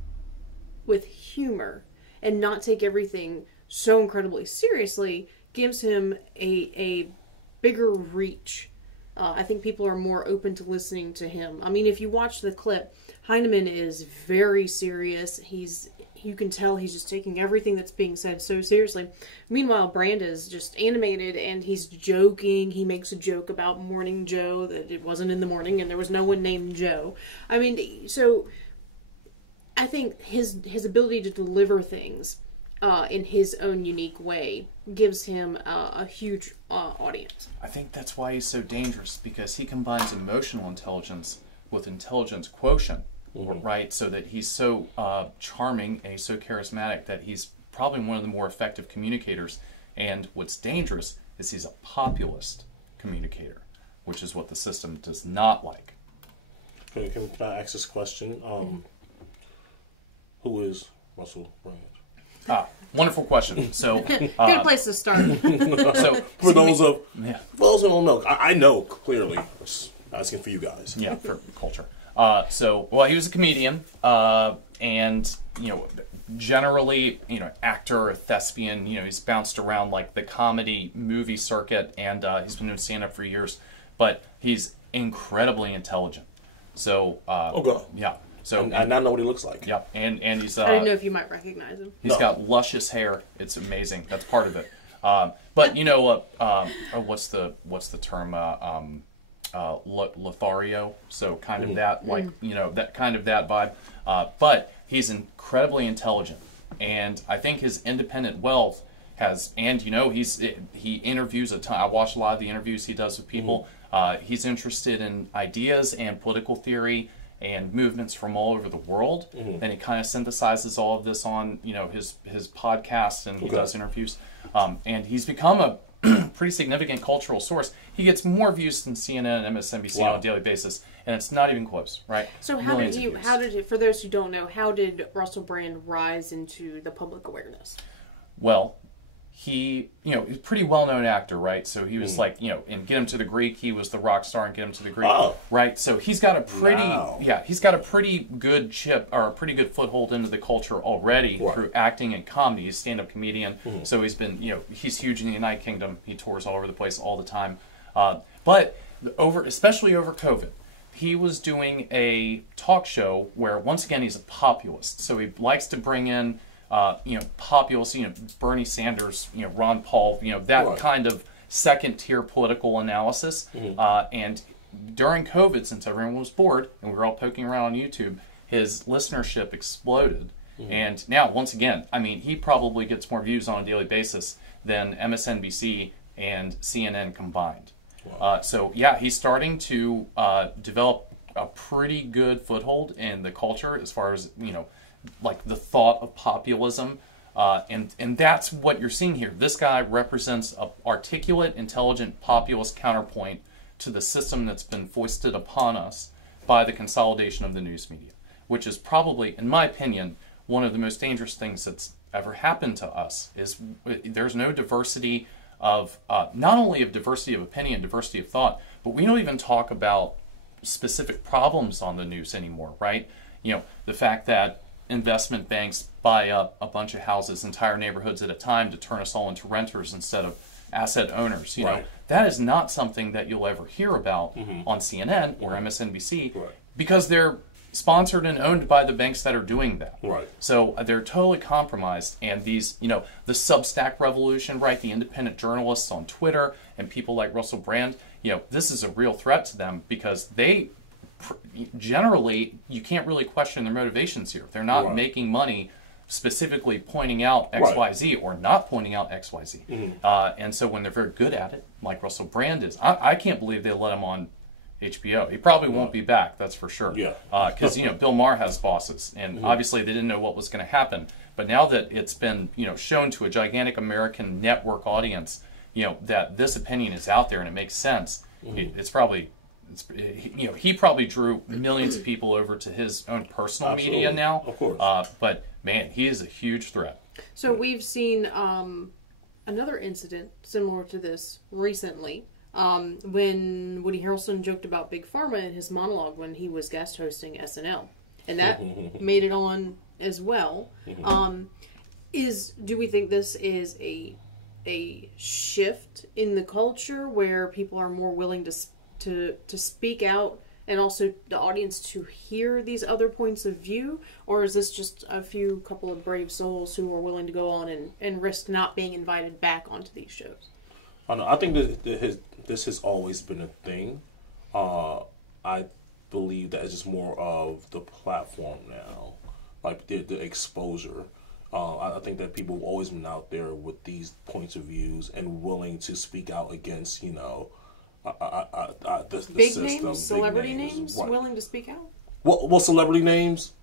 with humor, and not take everything so incredibly seriously gives him a bigger reach. I think people are more open to listening to him. I mean, if you watch the clip, Heineman is very serious. You can tell he's just taking everything that's being said so seriously. Meanwhile, Brand is just animated and he's joking. He makes a joke about Morning Joe, that it wasn't in the morning and there was no one named Joe. I mean, so I think his ability to deliver things in his own unique way gives him a huge audience. I think that's why he's so dangerous, because he combines emotional intelligence with intelligence quotient, right? So that he's so charming and he's so charismatic that he's probably one of the more effective communicators. And what's dangerous is he's a populist communicator, which is what the system does not like. Okay, can I ask this question? Who is Russell Brand? Wonderful question. So good place to start. So for those who don't know, I know clearly. Just asking for you guys. Yeah, for culture. Well, he was a comedian, and generally, actor or thespian. He's bounced around like the comedy movie circuit, and he's been doing stand-up for years. But he's incredibly intelligent. So, yeah. So I now know what he looks like. Yep, and he's. I didn't know if you might recognize him. He's got luscious hair. It's amazing. That's part of it. But you know what? What's the term? Lothario. So kind of that, like that kind of that vibe. But he's incredibly intelligent, and I think his independent wealth has. And he interviews a ton. I watch a lot of the interviews he does with people. He's interested in ideas and political theory and movements from all over the world, and he kind of synthesizes all of this on his podcast, and he does interviews, and he's become a pretty significant cultural source. He gets more views than CNN and MSNBC on a daily basis, and it's not even close, right? So for those who don't know, how did Russell Brand rise into the public awareness? Well, he's a pretty well-known actor, right? So he was like, in Get Him to the Greek, he was the rock star in Get Him to the Greek, right? So he's got a pretty good chip, or a pretty good foothold into the culture already through acting and comedy. He's a stand-up comedian, so he's been, he's huge in the United Kingdom. He tours all over the place all the time. But especially over COVID, he was doing a talk show where, once again, he's a populist. So he likes to bring in populist, Bernie Sanders, Ron Paul, that kind of second-tier political analysis. And during COVID, since everyone was bored and we were all poking around on YouTube, his listenership exploded. And now, once again, I mean, he probably gets more views on a daily basis than MSNBC and CNN combined. So, yeah, he's starting to develop a pretty good foothold in the culture as far as, like the thought of populism, and that's what you're seeing here. This guy represents an articulate, intelligent, populist counterpoint to the system that's been foisted upon us by the consolidation of the news media, which is probably, in my opinion, one of the most dangerous things that's ever happened to us. Is there's no diversity of, not only of diversity of opinion, diversity of thought, but we don't even talk about specific problems on the news anymore, right? The fact that investment banks buy up a bunch of houses, entire neighborhoods at a time, to turn us all into renters instead of asset owners. That is not something that you'll ever hear about on CNN or MSNBC, because they're sponsored and owned by the banks that are doing that. So they're totally compromised. And these, the Substack revolution, right? The independent journalists on Twitter and people like Russell Brand, this is a real threat to them, because they generally, you can't really question their motivations here. They're not making money specifically pointing out XYZ or not pointing out XYZ. And so when they're very good at it, like Russell Brand is, I can't believe they let him on HBO. He probably won't be back, that's for sure. Because, Bill Maher has bosses, and obviously they didn't know what was going to happen. But now that it's been, shown to a gigantic American network audience, that this opinion is out there and it makes sense, it's probably... he probably drew millions of people over to his own personal media now. Of course. But man, he is a huge threat. So we've seen another incident similar to this recently, when Woody Harrelson joked about Big Pharma in his monologue when he was guest hosting SNL, and that made it on as well. Do we think this is a shift in the culture where people are more willing to speak out, and also the audience to hear these other points of view? Or is this just a couple of brave souls who are willing to go on and risk not being invited back onto these shows? I don't know. I think this has always been a thing. I believe that it's just more of the platform now, like the exposure. I think that people have always been out there with these points of views and willing to speak out against, the big system. Names, celebrity names, right. willing to speak out? Well, celebrity names?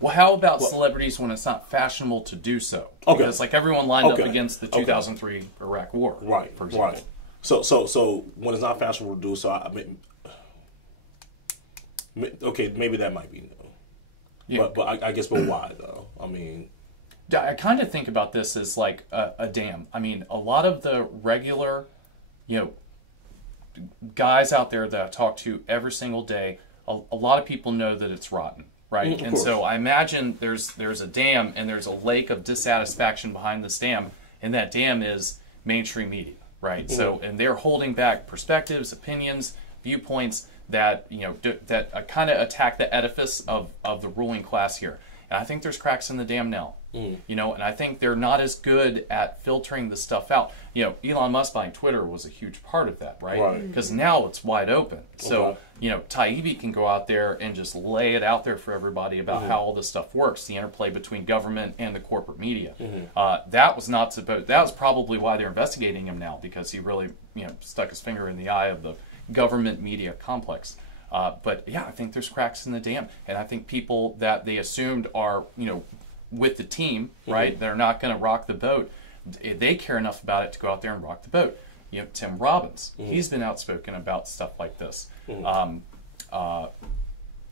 Well, how about celebrities when it's not fashionable to do so? Okay. Because like everyone lined up against the 2003 Iraq War, right? For example. Right. So when it's not fashionable to do so, I mean, okay, maybe that might be new. Yeah. But I guess, but why though? I mean, I kind of think about this as like a dam. I mean, a lot of the regular, guys out there that I talk to every single day, a lot of people know that it's rotten, right? And so I imagine there's a dam and there's a lake of dissatisfaction behind this dam, and that dam is mainstream media, right? So, and they're holding back perspectives, opinions, viewpoints that that kind of attack the edifice of the ruling class here. And I think there's cracks in the dam now. And I think they're not as good at filtering the stuff out. Elon Musk buying Twitter was a huge part of that, right? Because now it's wide open. So, Taibbi can go out there and just lay it out there for everybody about how all this stuff works, the interplay between government and the corporate media. That was probably why they're investigating him now, because he really, stuck his finger in the eye of the government media complex. But yeah, I think there's cracks in the dam, and I think people that they assumed are, with the team, right, they're not going to rock the boat. They care enough about it to go out there and rock the boat. Tim Robbins, he's been outspoken about stuff like this.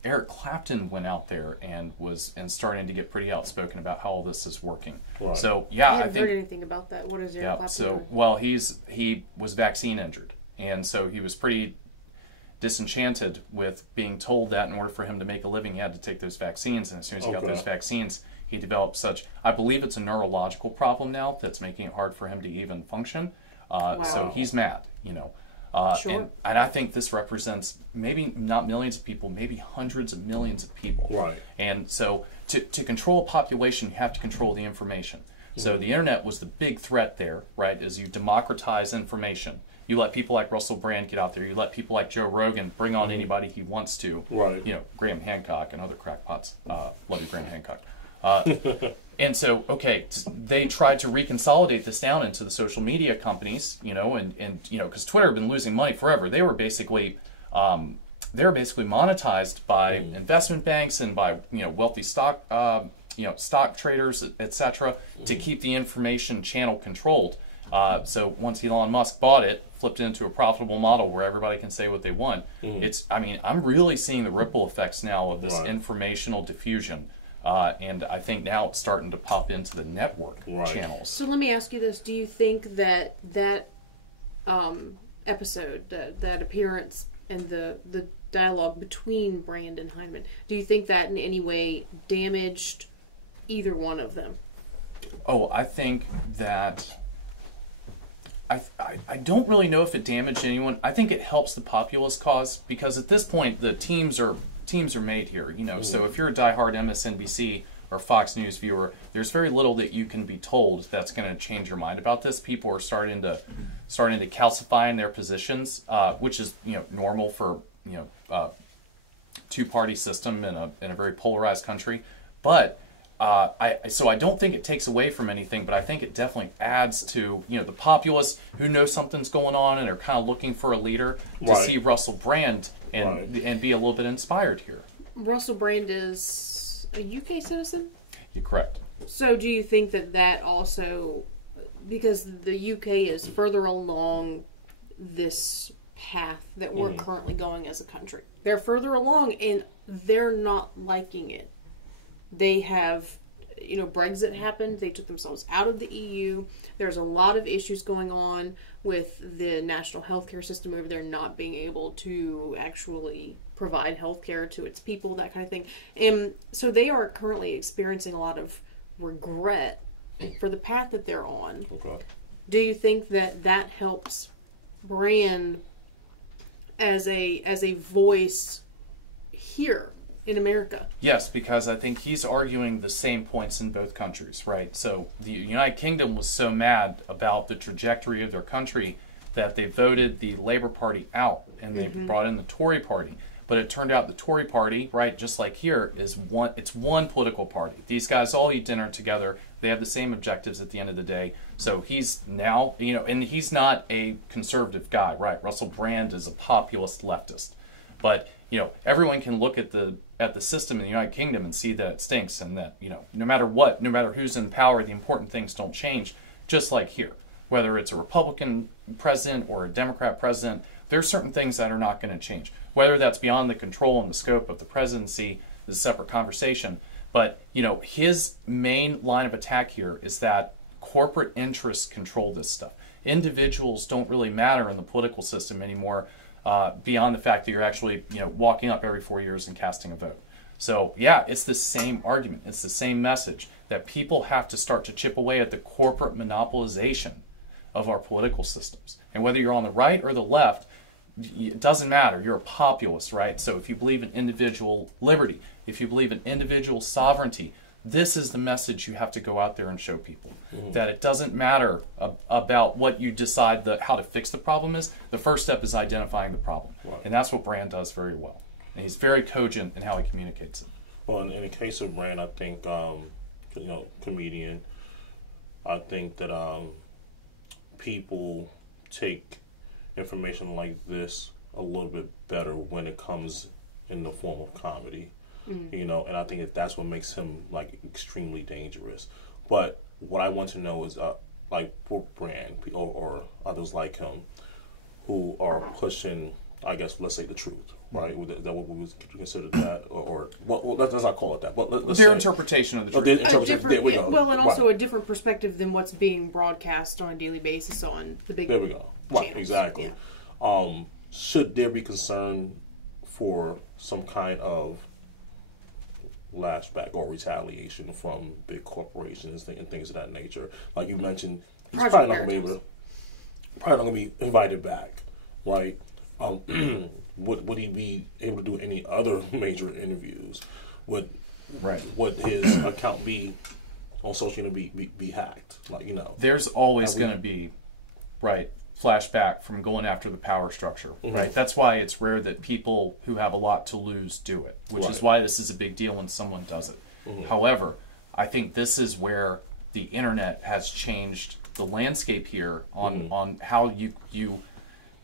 Eric Clapton went out there and was starting to get pretty outspoken about how all this is working. So yeah, I haven't heard anything about that. What is Eric Clapton doing? Well, he was vaccine injured, and so he was pretty disenchanted with being told that in order for him to make a living, he had to take those vaccines. And as soon as he got those vaccines, he developed I believe it's a neurological problem now that's making it hard for him to even function. So he's mad, Sure. And I think this represents maybe not millions of people, maybe hundreds of millions of people. Right. And so to control a population, you have to control the information. So the internet was the big threat there, right, as you democratize information. You let people like Russell Brand get out there. You let people like Joe Rogan bring on anybody he wants to. Right. Graham Hancock and other crackpots. Love you, Graham Hancock. And so, they tried to reconsolidate this down into the social media companies, and because Twitter had been losing money forever. They were basically monetized by investment banks and by wealthy stock stock traders, etc., to keep the information channel controlled. So once Elon Musk bought it, flipped it into a profitable model where everybody can say what they want. I'm really seeing the ripple effects now of this informational diffusion. And I think now it's starting to pop into the network channels. So let me ask you this. Do you think that episode, that appearance, and the dialogue between Brand and Hyndman, do you think that in any way damaged either one of them? Oh, I think that... I don't really know if it damaged anyone. I think it helps the populist cause, because at this point the teams are made here. So if you're a diehard MSNBC or Fox News viewer, there's very little that you can be told that's going to change your mind about this. People are starting to calcify in their positions, which is normal for two-party system in a very polarized country. But I don't think it takes away from anything, but I think it definitely adds to the populace who know something's going on and are kind of looking for a leader to see Russell Brand and be a little bit inspired here. Russell Brand is a UK citizen? You're correct. So do you think that also, because the UK is further along this path that we're currently going as a country, they're further along and they're not liking it. They have, Brexit happened. They took themselves out of the EU. There's a lot of issues going on with the national healthcare system over there not being able to actually provide healthcare to its people, that kind of thing. And so they are currently experiencing a lot of regret for the path that they're on. Okay. Do you think that that helps Brand as a voice here in America? Yes, because I think he's arguing the same points in both countries, right? So the United Kingdom was so mad about the trajectory of their country that they voted the Labour Party out and they brought in the Tory Party. But it turned out the Tory Party, right, just like here, it's one political party. These guys all eat dinner together. They have the same objectives at the end of the day. So he's now, and he's not a conservative guy, right? Russell Brand is a populist leftist. But, everyone can look at the system in the United Kingdom and see that it stinks and that, no matter what, no matter who's in power, the important things don't change, just like here. Whether it's a Republican president or a Democrat president, there's certain things that are not going to change. Whether that's beyond the control and the scope of the presidency is a separate conversation. But, his main line of attack here is that corporate interests control this stuff. Individuals don't really matter in the political system anymore, beyond the fact that you're actually, walking up every 4 years and casting a vote. So, yeah, it's the same argument. It's the same message that people have to start to chip away at the corporate monopolization of our political systems. And whether you're on the right or the left, it doesn't matter. You're a populist, right? So if you believe in individual liberty, if you believe in individual sovereignty, this is the message you have to go out there and show people. That it doesn't matter about what you decide how to fix the problem is. The first step is identifying the problem. Right. And that's what Brand does very well. And he's very cogent in how he communicates it. Well, in the case of Brand, I think, comedian, I think that people take information like this a little bit better when it comes in the form of comedy, and I think that's what makes him extremely dangerous. But what I want to know is for Brand or others like him who are pushing, I guess, let's say the truth, right? Is that what we would consider that, or let's not call it that. But let's their say, interpretation of the truth. There we go. Well, and also a different perspective than what's being broadcast on a daily basis on the big. There we go. Right, exactly. Yeah. Should there be concern for some kind of lashback or retaliation from big corporations and things of that nature? Like you mentioned, he's probably not going to be invited back, right? Would he be able to do any other major interviews? Would his account be on social media be hacked? There's always going to be flashback from going after the power structure, right? That's why it's rare that people who have a lot to lose do it, which is why this is a big deal when someone does it. However, I think this is where the internet has changed the landscape here on how you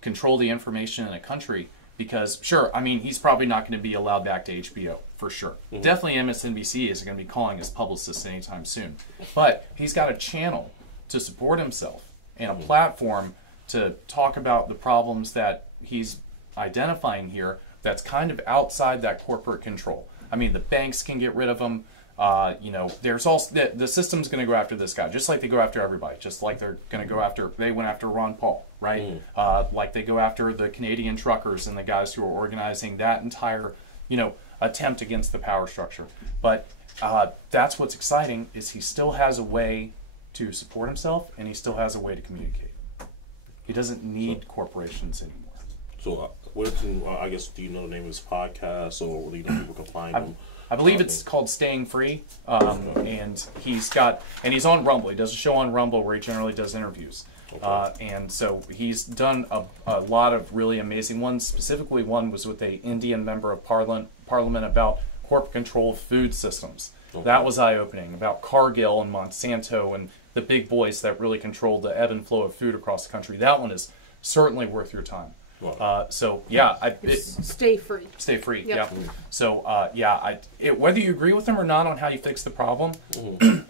control the information in a country. Because, sure, he's probably not going to be allowed back to HBO, for sure. Definitely MSNBC isn't going to be calling his publicist anytime soon. But he's got a channel to support himself and a platform to talk about the problems that he's identifying here that's kind of outside that corporate control. The banks can get rid of him. There's also the system's going to go after this guy, just like they go after everybody, just like they went after Ron Paul, right? Like they go after the Canadian truckers and the guys who are organizing that entire, attempt against the power structure. But that's what's exciting is he still has a way to support himself and he still has a way to communicate. He doesn't need corporations anymore. So, I guess, do you know the name of his podcast, or do you know people can find him? I believe it's called Staying Free, and he's on Rumble. He does a show on Rumble where he generally does interviews. And so he's done a lot of really amazing ones. Specifically, one was with an Indian member of Parliament about corporate control of food systems. That was eye-opening, about Cargill and Monsanto and the big boys that really control the ebb and flow of food across the country. That one is certainly worth your time. Stay free. Stay free. Yep. Yeah. So whether you agree with him or not on how you fix the problem,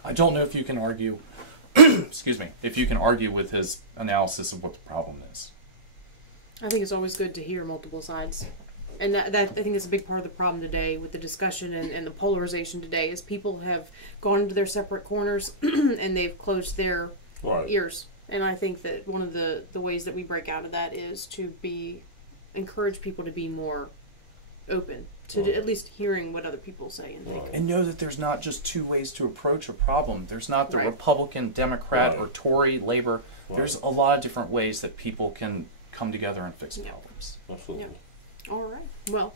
I don't know if you can argue. Excuse me. If you can argue with his analysis of what the problem is. I think it's always good to hear multiple sides. And that I think is a big part of the problem today with the discussion and the polarization today is people have gone into their separate corners and they've closed their ears. And I think that one of the ways that we break out of that is to encourage people to be more open to at least hearing what other people say and think. And know that there's not just two ways to approach a problem. There's not the Right. Republican, Democrat, or Tory, Labor. There's a lot of different ways that people can come together and fix problems. Absolutely. All right. Well,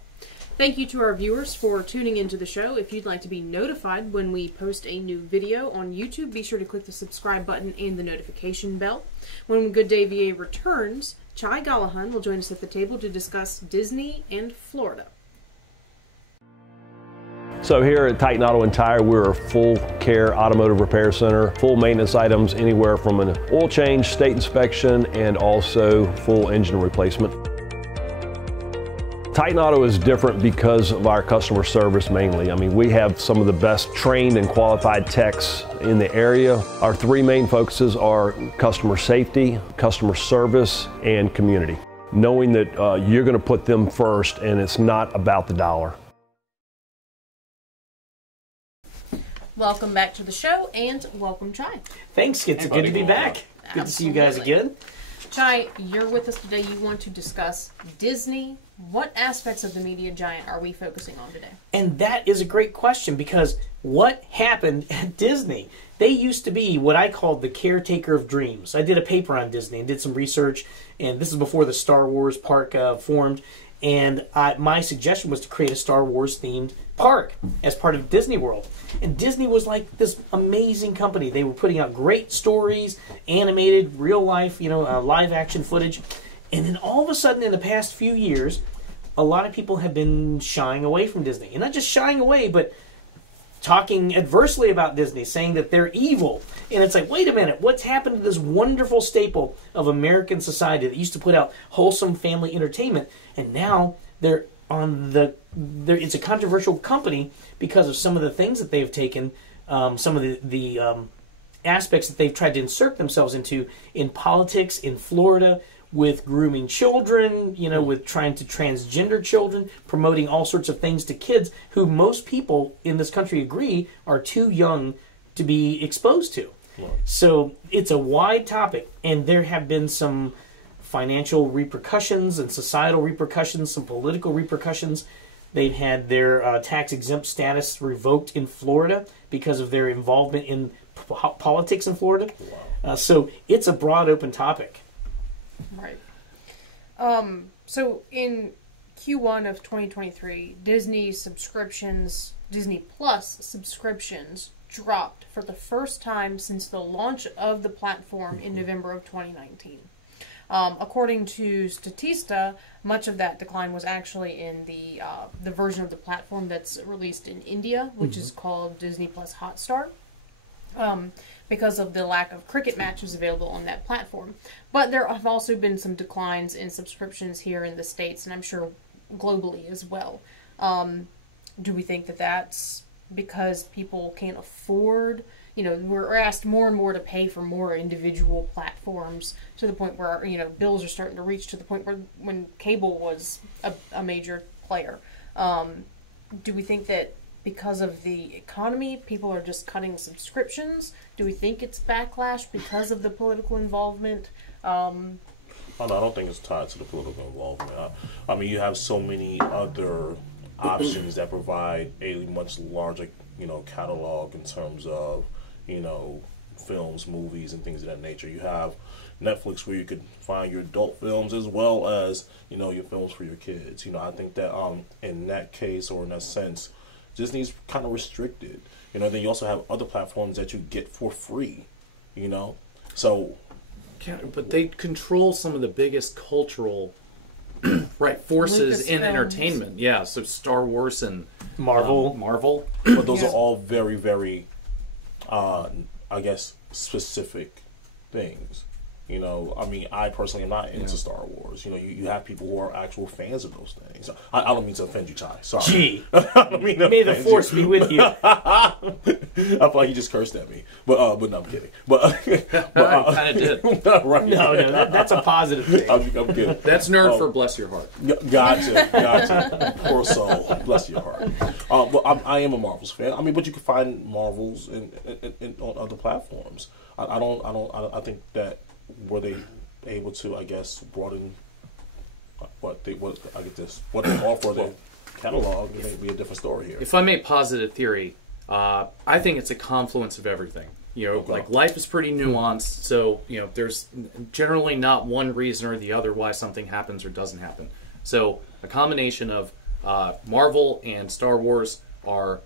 thank you to our viewers for tuning into the show. If you'd like to be notified when we post a new video on YouTube, be sure to click the subscribe button and the notification bell. When Good Day VA returns, Chai Gallahan will join us at the table to discuss Disney and Florida. So here at Titan Auto and Tire, we're a full care automotive repair center, full maintenance items anywhere from an oil change, state inspection, and also full engine replacement. Titan Auto is different because of our customer service mainly. I mean, we have some of the best trained and qualified techs in the area. Our three main focuses are customer safety, customer service, and community. Knowing that you're going to put them first and it's not about the dollar. Welcome back to the show, and welcome, Chai. Thanks, it's good to be back. Good to see you guys again. Chai, you're with us today. You want to discuss Disney. What aspects of the media giant are we focusing on today? And that is a great question, because what happened at Disney? They used to be what I called the caretaker of dreams. I did a paper on Disney and did some research, and this is before the Star Wars park formed, and my suggestion was to create a Star Wars themed park as part of Disney World. And Disney was like this amazing company. They were putting out great stories, animated, real life, live action footage. And then all of a sudden in the past few years, a lot of people have been shying away from Disney. And not just shying away, but talking adversely about Disney, saying that they're evil. And it's like, wait a minute, what's happened to this wonderful staple of American society that used to put out wholesome family entertainment? And now they're on it's a controversial company because of some of the things that they've taken, some of the aspects that they've tried to insert themselves into in politics in Florida, with grooming children, with trying to transgender children, promoting all sorts of things to kids who most people in this country agree are too young to be exposed to. Right. So it's a wide topic, and there have been some financial repercussions and societal repercussions, some political repercussions. They've had their tax-exempt status revoked in Florida because of their involvement in politics in Florida. Wow. So it's a broad, open topic. Right. So in Q1 of 2023, Disney Plus subscriptions dropped for the first time since the launch of the platform in November of 2019. According to Statista, much of that decline was actually in the version of the platform that's released in India, which is called Disney Plus Hotstar, because of the lack of cricket matches available on that platform. But there have also been some declines in subscriptions here in the States, and I'm sure globally as well. Do we think that that's because people can't afford? We're asked more and more to pay for more individual platforms, to the point where, bills are starting to reach to the point where when cable was a major player. Do we think that because of the economy, people are just cutting subscriptions? Do we think it's backlash because of the political involvement? I don't think it's tied to the political involvement. I mean, you have so many other options that provide a much larger, catalog in terms of, films, movies, and things of that nature. You have Netflix, where you could find your adult films as well as, your films for your kids. I think that in that case, or in that sense, Disney's kind of restricted. Then you also have other platforms that you get for free, So, yeah, but they control some of the biggest cultural forces in entertainment. Yeah, so Star Wars and Marvel. But those are all very, very, I guess, specific things. I mean, I personally am not into Star Wars. You have people who are actual fans of those things. I don't mean to offend you, Chai. Sorry. Gee. May the force be with you. I feel like you just cursed at me. But no, I'm kidding. But I kind of did. Right. No, that's a positive thing. I'm kidding. That's nerd for bless your heart. Gotcha. Poor soul. Bless your heart. But I am a Marvels fan. I mean, but you can find Marvels on other platforms. I think that were they able to, I guess, broaden what they offer? catalog, it may be a different story here. If I may posit a theory, I think it's a confluence of everything. You know, like life is pretty nuanced, so you know there's generally not one reason or the other why something happens or doesn't happen. So a combination of Marvel and Star Wars are,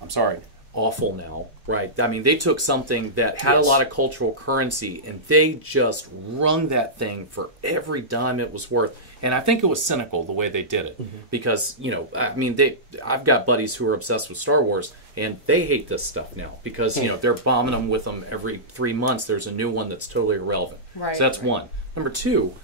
I'm sorry, awful now, right? I mean, they took something that had a lot of cultural currency and they just wrung that thing for every dime it was worth. And I think it was cynical the way they did it because, you know, I mean, I've got buddies who are obsessed with Star Wars and they hate this stuff now because, you know, they're bombing them with them every 3 months. There's a new one that's totally irrelevant. Right. So that's one. Number two,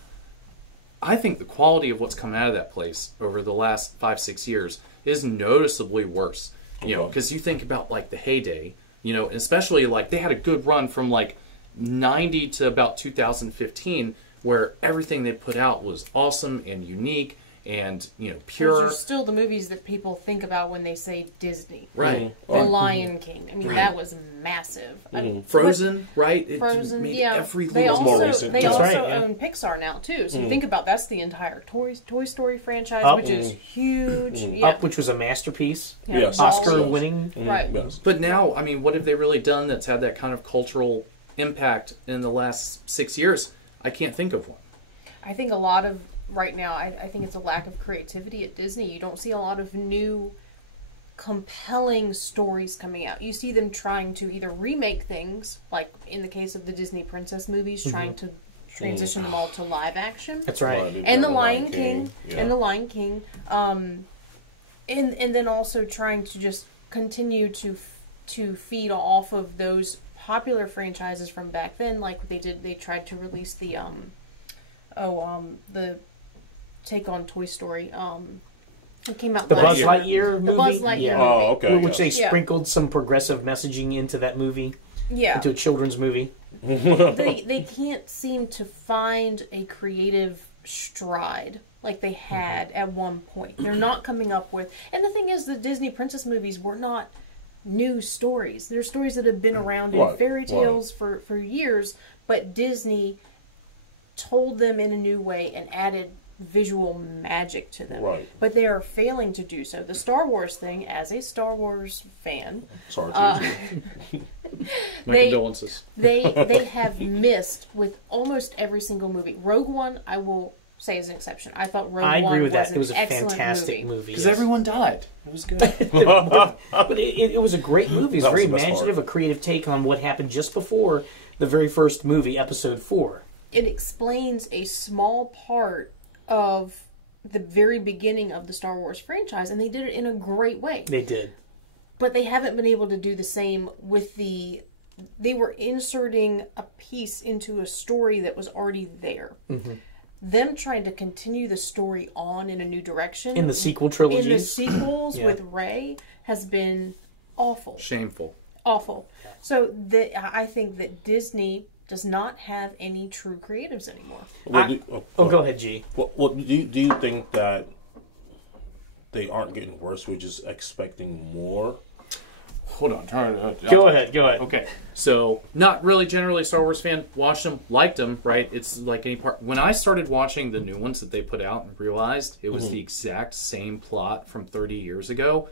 I think the quality of what's come out of that place over the last 5-6 years is noticeably worse. You know, because you think about like the heyday, you know, especially like they had a good run from like 90 to about 2015 where everything they put out was awesome and unique and, you know, pure. Those are still the movies that people think about when they say Disney. Right. The Lion King. I mean, that was massive. Frozen, right? Frozen, every they little also own Pixar now, too. So you think about that's the entire Toy Story franchise, which is huge. Up, which was a masterpiece. Yes. Oscar-winning. Right. But now, I mean, what have they really done that's had that kind of cultural impact in the last 6 years? I can't think of one. I think a lot of right now, I think it's a lack of creativity at Disney. You don't see a lot of new, compelling stories coming out. You see them trying to either remake things, like in the case of the Disney princess movies, trying to transition them all to live action. That's right. And the Lion King. And the Lion King. And then also trying to just continue to feed off of those popular franchises from back then, like they tried to release the take on Toy Story. It came out the last Buzz year. Lightyear movie. The Buzz Lightyear movie. Oh, okay. Which they sprinkled some progressive messaging into that movie. Yeah. Into a children's movie. They can't seem to find a creative stride like they had at one point. They're not coming up with... And the thing is, the Disney princess movies were not new stories. They're stories that have been around in fairy tales for years, but Disney told them in a new way and added visual magic to them. Right. But they are failing to do so. The Star Wars thing, as a Star Wars fan, my condolences. They have missed with almost every single movie. Rogue One, I will say, is an exception. I thought Rogue One agree with that. It was a fantastic movie. Because everyone died. It was good. But it was a great movie. It was very imaginative, a creative take on what happened just before the very first movie, Episode 4. It explains a small part of the very beginning of the Star Wars franchise, and they did it in a great way. They did. But they haven't been able to do the same with the... They were inserting a piece into a story that was already there. Them trying to continue the story on in a new direction... In the sequel trilogies. In the sequels with Rey has been awful. Shameful. Awful. So I think that Disney does not have any true creatives anymore. Go ahead, G. Do you think that they aren't getting worse? We're just expecting more? Hold on. Go ahead. Okay. So, not really generally a Star Wars fan. Watched them, liked them, right? It's like any part. When I started watching the new ones that they put out and realized it was the exact same plot from 30 years ago,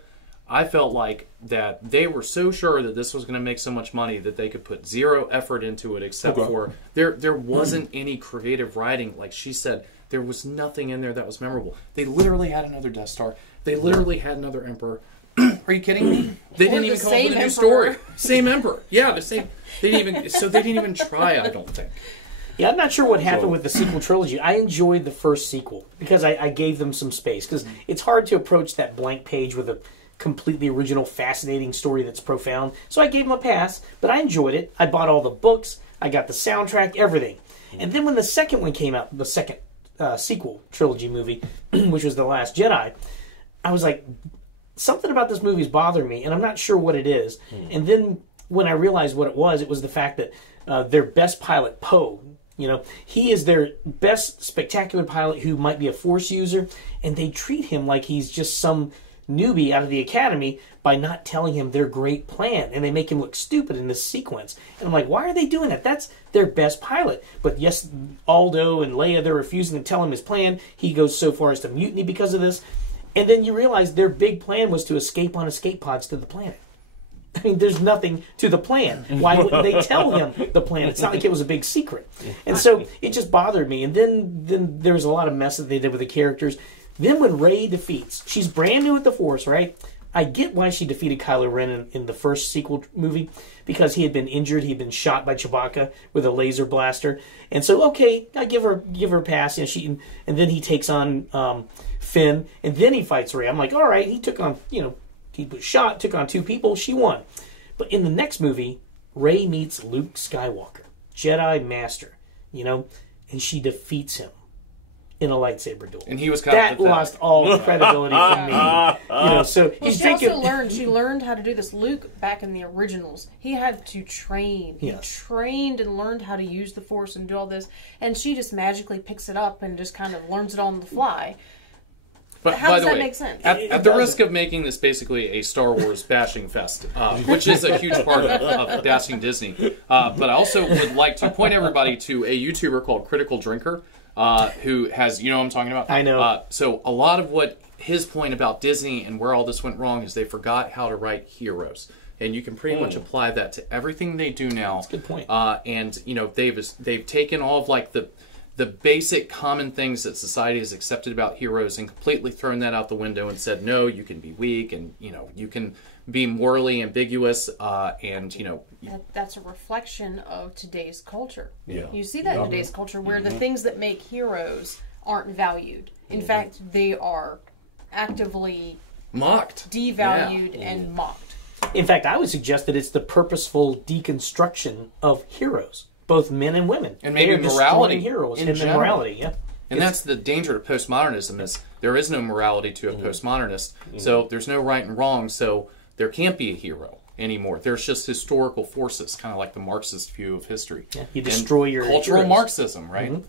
I felt like that they were so sure that this was going to make so much money that they could put zero effort into it except for there wasn't any creative writing. Like she said, there was nothing in there that was memorable. They literally had another Death Star. They literally had another Emperor. Are you kidding me? They didn't even come up with a new story. Same Emperor. Yeah, the same. They didn't even try, I don't think. Yeah, I'm not sure what happened with the sequel trilogy. I enjoyed the first sequel because I gave them some space. Because it's hard to approach that blank page with a completely original, fascinating story that's profound. So I gave them a pass, but I enjoyed it. I bought all the books. I got the soundtrack, everything. And then when the second one came out, the second sequel trilogy movie, which was The Last Jedi, I was like, something about this movie is bothering me, and I'm not sure what it is. And then when I realized what it was the fact that their best pilot, Poe, he is their best spectacular pilot who might be a Force user, and they treat him like he's just some newbie out of the academy by not telling him their great plan, and they make him look stupid in this sequence. And I'm like, why are they doing that? That's their best pilot. But yes, Aldo and Leia, they're refusing to tell him his plan. He goes so far as to mutiny because of this. And then you realize their big plan was to escape on escape pods to the planet. I mean, there's nothing to the plan. Why wouldn't they tell him the plan? It's not like it was a big secret. And so it just bothered me. And then there was a lot of mess that they did with the characters. Then when Rey defeats, she's brand new at the Force, right? I get why she defeated Kylo Ren in the first sequel movie, because he had been injured. He had been shot by Chewbacca with a laser blaster. And so, okay, I give her a pass. And then he takes on Finn, and then he fights Rey. I'm like, all right, he took on, he was shot, took on 2 people, she won. But in the next movie, Rey meets Luke Skywalker, Jedi Master, and she defeats him in a lightsaber duel. And he was kind that of lost all credibility from me. So well, she also learned. She learned how to do this. Luke, back in the originals, he had to train. He trained and learned how to use the Force and do all this. And she just magically picks it up and just kind of learns it on the fly. But how does that make sense? At the risk of making this basically a Star Wars bashing fest, which is a huge part of bashing Disney, but I also would like to point everybody to a YouTuber called Critical Drinker, who has, what I'm talking about? I know. So a lot of what his point about Disney and where all this went wrong is they forgot how to write heroes. And you can pretty much apply that to everything they do now. That's a good point. And they've taken all of like the basic common things that society has accepted about heroes and completely thrown that out the window and said, no, you can be weak and, you can be morally ambiguous and, That's a reflection of today's culture. Yeah. You see that in today's culture where the things that make heroes aren't valued. In fact, they are actively mocked, devalued, and mocked. In fact, I would suggest that it's the purposeful deconstruction of heroes. Both men and women, and maybe morality, heroes, in and general. morality, yeah. And that's the danger to postmodernism: is there is no morality to a postmodernist. So there's no right and wrong. So there can't be a hero anymore. There's just historical forces, kind of like the Marxist view of history. Yeah, you destroy your cultural heroes. Marxism, right?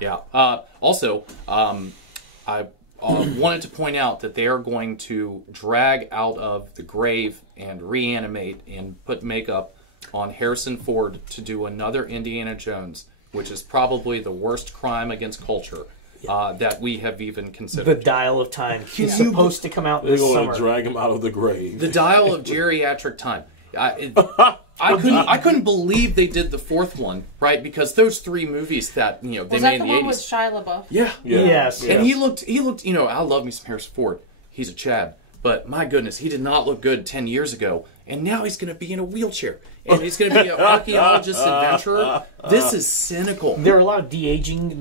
Yeah. Also, I wanted to point out that they are going to drag out of the grave and reanimate and put makeup on Harrison Ford to do another Indiana Jones, which is probably the worst crime against culture that we have even considered. The Dial of Time. He's supposed to come out this summer. They're going to drag him out of the grave. The Dial of Geriatric Time. I couldn't believe they did the 4th one, right? Because those 3 movies that they made in the 80s. Was that the one with Shia LaBeouf? Yeah. Yes. And he looked. I love me some Harrison Ford. He's a Chad. But my goodness, he did not look good 10 years ago. And now he's going to be in a wheelchair. And he's going to be an archaeologist adventurer. This is cynical. There are a lot of de-aging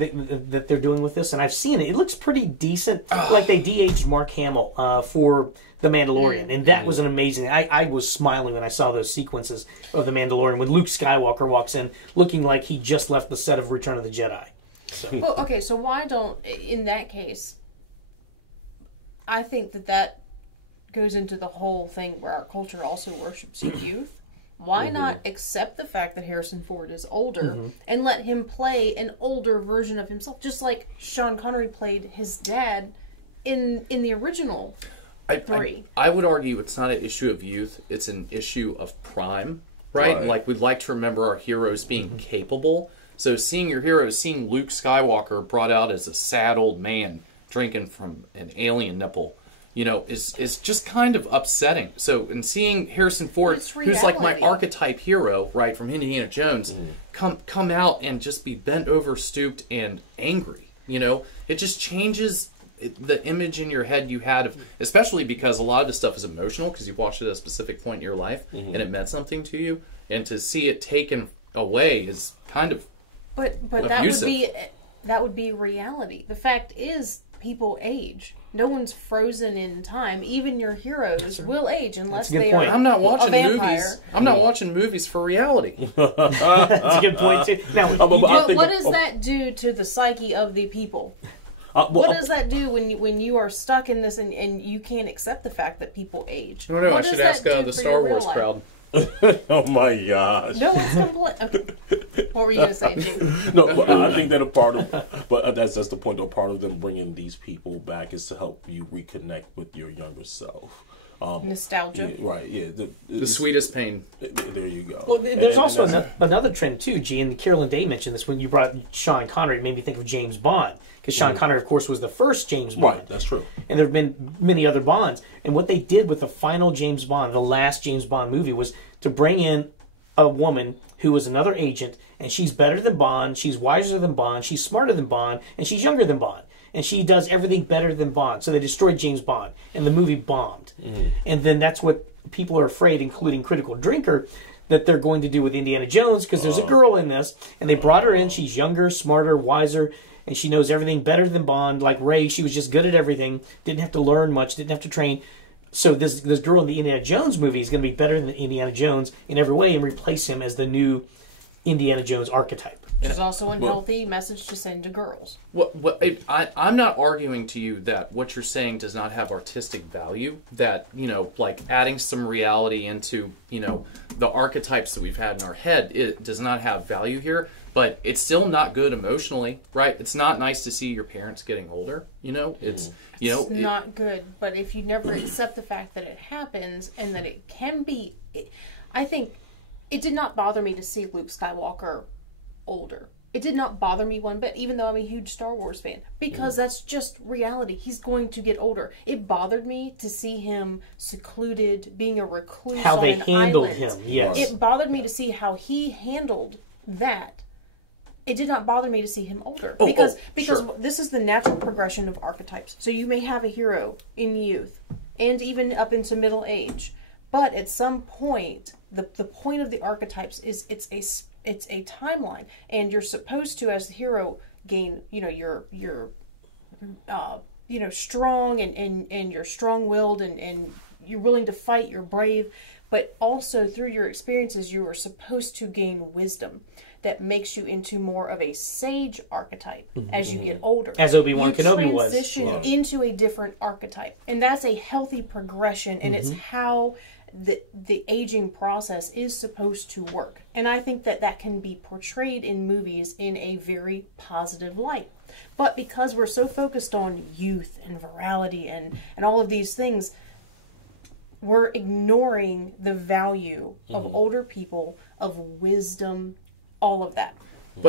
that they're doing with this, and I've seen it. It looks pretty decent. Like they de-aged Mark Hamill for The Mandalorian, and that was an amazing... I was smiling when I saw those sequences of The Mandalorian when Luke Skywalker walks in looking like he just left the set of Return of the Jedi. So. Well, okay, so why don't... In that case, I think that goes into the whole thing where our culture also worships youth. Why not accept the fact that Harrison Ford is older and let him play an older version of himself, just like Sean Connery played his dad in the original 3. I would argue it's not an issue of youth; it's an issue of prime, right? Like we'd like to remember our heroes being capable. So seeing your heroes, seeing Luke Skywalker brought out as a sad old man drinking from an alien nipple, is just kind of upsetting. So, in seeing Harrison Ford, who's like my archetype hero, right, from Indiana Jones, come out and just be bent over, stooped, and angry, it just changes the image in your head you had of, especially because a lot of this stuff is emotional because you watched it at a specific point in your life and it meant something to you, and to see it taken away is kind of abusive. that would be reality. The fact is, people age. No one's frozen in time. Even your heroes will age unless they are I'm not watching a vampire. movies. I'm not watching movies for reality. That's a good point too. Now, what does that do to the psyche of the people? What does that do when you are stuck in this and you can't accept the fact that people age? I don't know. I should ask the Star Wars crowd. Oh my gosh! No one's complaining. What were you going to say, Jim? No, but I think that a part of, but that's the point. A part of them bringing these people back is to help you reconnect with your younger self. Nostalgia. Yeah, right, yeah. The sweetest pain. There you go. Well, there's also another trend, too, G, and Carolyn Day mentioned this when you brought Sean Connery. It made me think of James Bond, because Sean Connery, of course, was the first James Bond. Right, that's true. And there have been many other Bonds. And what they did with the final James Bond, the last James Bond movie, was to bring in a woman who was another agent, and she's better than Bond, she's wiser than Bond, she's smarter than Bond, and she's younger than Bond. And she does everything better than Bond. So they destroyed James Bond, and the movie bombed. And then that's what people are afraid, including Critical Drinker, that they're going to do with Indiana Jones, because there's a girl in this, and they brought her in. She's younger, smarter, wiser, and she knows everything better than Bond. Like Ray, she was just good at everything, didn't have to learn much, didn't have to train. So this girl in the Indiana Jones movie is going to be better than Indiana Jones in every way and replace him as the new Indiana Jones archetype. Which is also an unhealthy message to send to girls. I'm not arguing to you that what you're saying does not have artistic value, that, like adding some reality into, the archetypes that we've had in our head, it does not have value here, but it's still not good emotionally, right? It's not nice to see your parents getting older, it's, It's not good, but if you never accept the fact that it happens and that it can be, I think it did not bother me to see Luke Skywalker older. It did not bother me one bit, even though I'm a huge Star Wars fan, because that's just reality. He's going to get older. It bothered me to see him secluded, being a recluse how on they an handled island. him, yes. It bothered me to see how he handled that. It did not bother me to see him older, because sure. This is the natural progression of archetypes. So you may have a hero in youth and even up into middle age, but at some point, the point of the archetypes is it's a timeline, and you're supposed to, as the hero, gain you're strong and you're strong-willed and you're willing to fight, you're brave, but also through your experiences you are supposed to gain wisdom that makes you into more of a sage archetype as you get older. As Obi-Wan Kenobi was. You transition into a different archetype, and that's a healthy progression, and it's how the aging process is supposed to work. And I think that can be portrayed in movies in a very positive light. But because we're so focused on youth and virality and all of these things, we're ignoring the value of older people, of wisdom, all of that.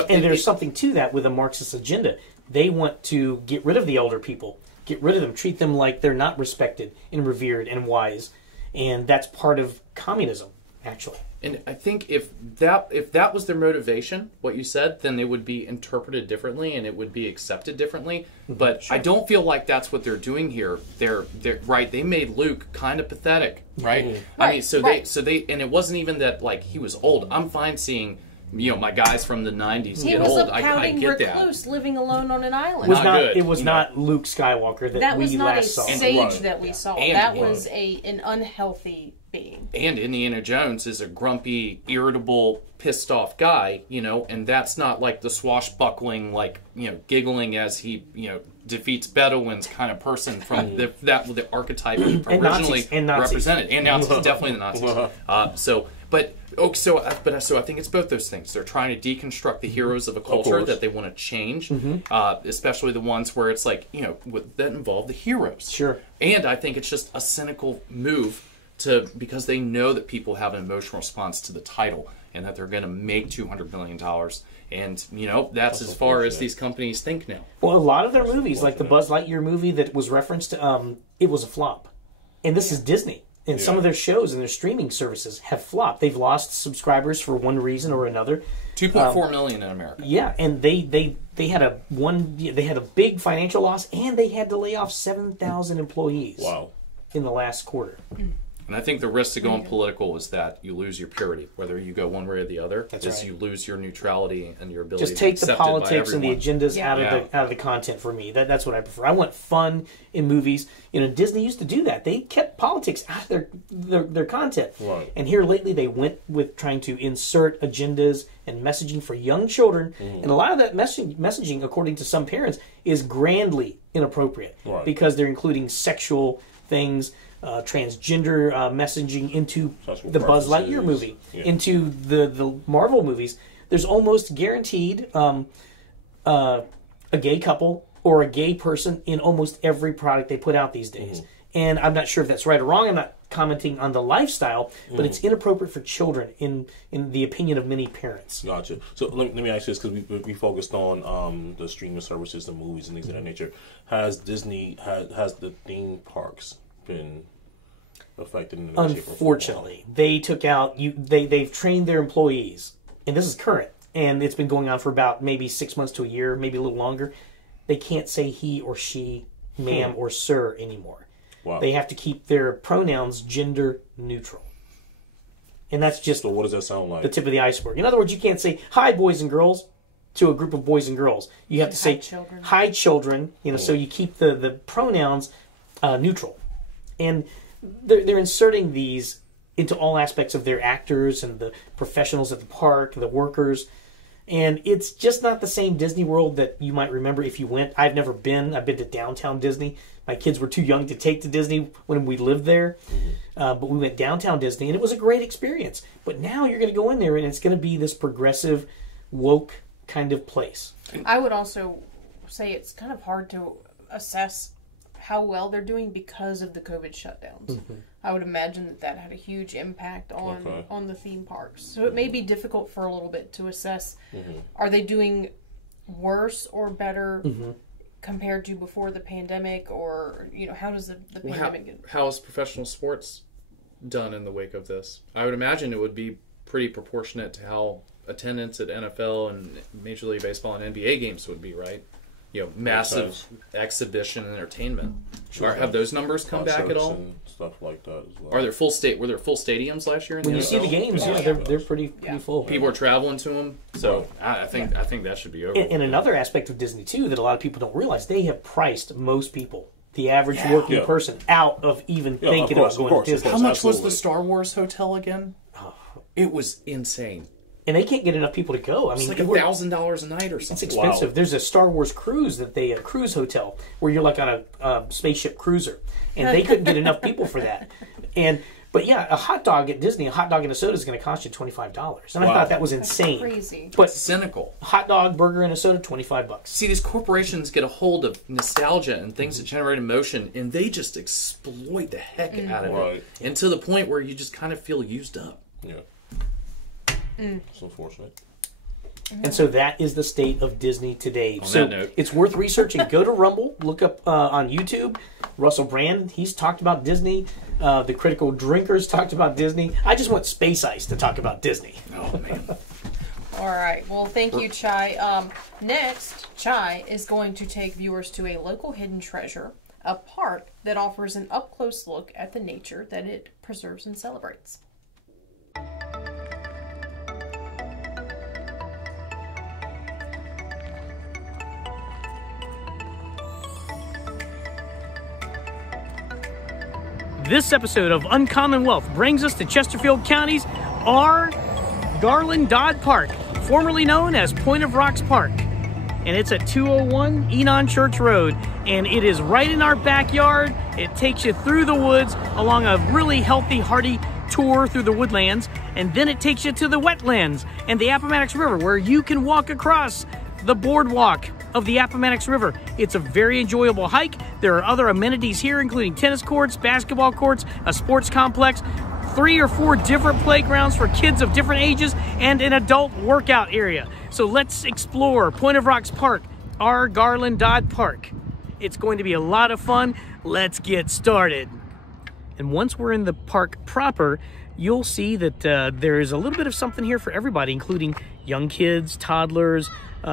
And there's something to that with a Marxist agenda. They want to get rid of the older people, get rid of them, treat them like they're not respected and revered and wise. And that's part of communism, actually. And I think if that was their motivation, what you said, then it would be interpreted differently and it would be accepted differently. But I don't feel like that's what they're doing here. They're right. They made Luke kind of pathetic, right? I mean, they and it wasn't even that like he was old. I'm fine seeing my guys from the 90s get old. I get recluse living alone on an island. It was not Luke Skywalker that we last saw. That was not a sage that we saw. That was an unhealthy being. And Indiana Jones is a grumpy, irritable, pissed off guy, and that's not like the swashbuckling, giggling as he, defeats Bedouins kind of person from the archetype originally represented. And Nazis, definitely the Nazis. So I think it's both those things. They're trying to deconstruct the heroes of a culture that they want to change, especially the ones where it's like, that involve the heroes. Sure. And I think it's just a cynical move because they know that people have an emotional response to the title and that they're going to make $200 million. And, that's as far as these companies think now. Well, a lot of their movies, like the Buzz Lightyear movie that was referenced, it was a flop. And this is Disney. And some of their shows and their streaming services have flopped. They've lost subscribers for one reason or another. 2.4 million in America. Yeah, and they had a big financial loss, and they had to lay off 7,000 employees. Wow. In the last quarter. And I think the risk to going political is that you lose your purity, whether you go one way or the other. That's right. You lose your neutrality and your ability just take to be the politics and the agendas out of the content for me. That's what I prefer. I want fun in movies. Disney used to do that. They kept politics out of their content. Right. And here lately they went with trying to insert agendas and messaging for young children. And a lot of that messaging, according to some parents, is grandly inappropriate because they're including sexual things, transgender messaging into the Buzz Lightyear movie, into the Marvel movies. There's almost guaranteed a gay couple or a gay person in almost every product they put out these days. And I'm not sure if that's right or wrong. I'm not commenting on the lifestyle, but it's inappropriate for children in the opinion of many parents. Gotcha. So let me ask you this, because we focused on the streaming services, the movies, and things of that nature. Has Disney has the theme parks been affected in any shape or form? Unfortunately, they took out they've trained their employees, and this is current, and it's been going on for about maybe 6 months to a year, maybe a little longer. They can't say he or she, ma'am or sir anymore. Wow. They have to keep their pronouns gender neutral. And that's just so what does that sound like? The tip of the iceberg. In other words, you can't say hi boys and girls to a group of boys and girls. You have to say hi children, so you keep the pronouns neutral. And they're inserting these into all aspects of their actors and the professionals at the park, the workers. And it's just not the same Disney World that you might remember if you went. I've never been. I've been to downtown Disney. My kids were too young to take to Disney when we lived there. But we went downtown Disney, and it was a great experience. But now you're going to go in there, and it's going to be this progressive, woke kind of place. I would also say it's kind of hard to assess how well they're doing because of the COVID shutdowns. I would imagine that had a huge impact on the theme parks. So it may be difficult for a little bit to assess, are they doing worse or better compared to before the pandemic, or how does the pandemic how is professional sports done in the wake of this? I would imagine it would be pretty proportionate to how attendance at NFL and Major League Baseball and NBA games would be, right? Massive exhibition and entertainment. Have those numbers come back at all? And stuff like that as well. Were there full stadiums last year? When you see the games, they're pretty full. People are traveling to them, so I think that should be over. And another aspect of Disney too that a lot of people don't realize, they have priced most people, the average working person, out of even thinking about going to Disney. How much was the Star Wars hotel again? It was insane. And they can't get enough people to go. I mean, it's like $1,000 a night or something. It's expensive. Wow. There's a Star Wars cruise a cruise hotel where you're like on a spaceship cruiser, and they couldn't get enough people for that. But yeah, a hot dog at Disney, a hot dog and a soda is going to cost you $25, and I thought that was insane. That's crazy. But cynical. Hot dog, burger, and a soda, $25. See, these corporations get a hold of nostalgia and things that generate emotion, and they just exploit the heck out of it, and to the point where you just kind of feel used up. Yeah. It's unfortunate. And so that is the state of Disney today. On so that note. It's worth researching. Go to Rumble, look up on YouTube. Russell Brand, he's talked about Disney. The Critical Drinkers talked about Disney. I just want Space Ice to talk about Disney. Oh, man. All right. Well, thank you, Chai. Next, Chai is going to take viewers to a local hidden treasure, a park that offers an up-close look at the nature that it preserves and celebrates. This episode of Uncommon Wealth brings us to Chesterfield County's R. Garland Dodd Park, formerly known as Point of Rocks Park. And it's at 201 Enon Church Road. And it is right in our backyard. It takes you through the woods along a really healthy, hearty tour through the woodlands. And then it takes you to the wetlands and the Appomattox River, where you can walk across the boardwalk of the Appomattox River. It's a very enjoyable hike. There are other amenities here, including tennis courts, basketball courts, a sports complex, 3 or 4 different playgrounds for kids of different ages, and an adult workout area. So let's explore Point of Rocks Park, R. Garland Dodd Park. It's going to be a lot of fun. Let's get started. And once we're in the park proper, you'll see that there is a little bit of something here for everybody, including young kids, toddlers,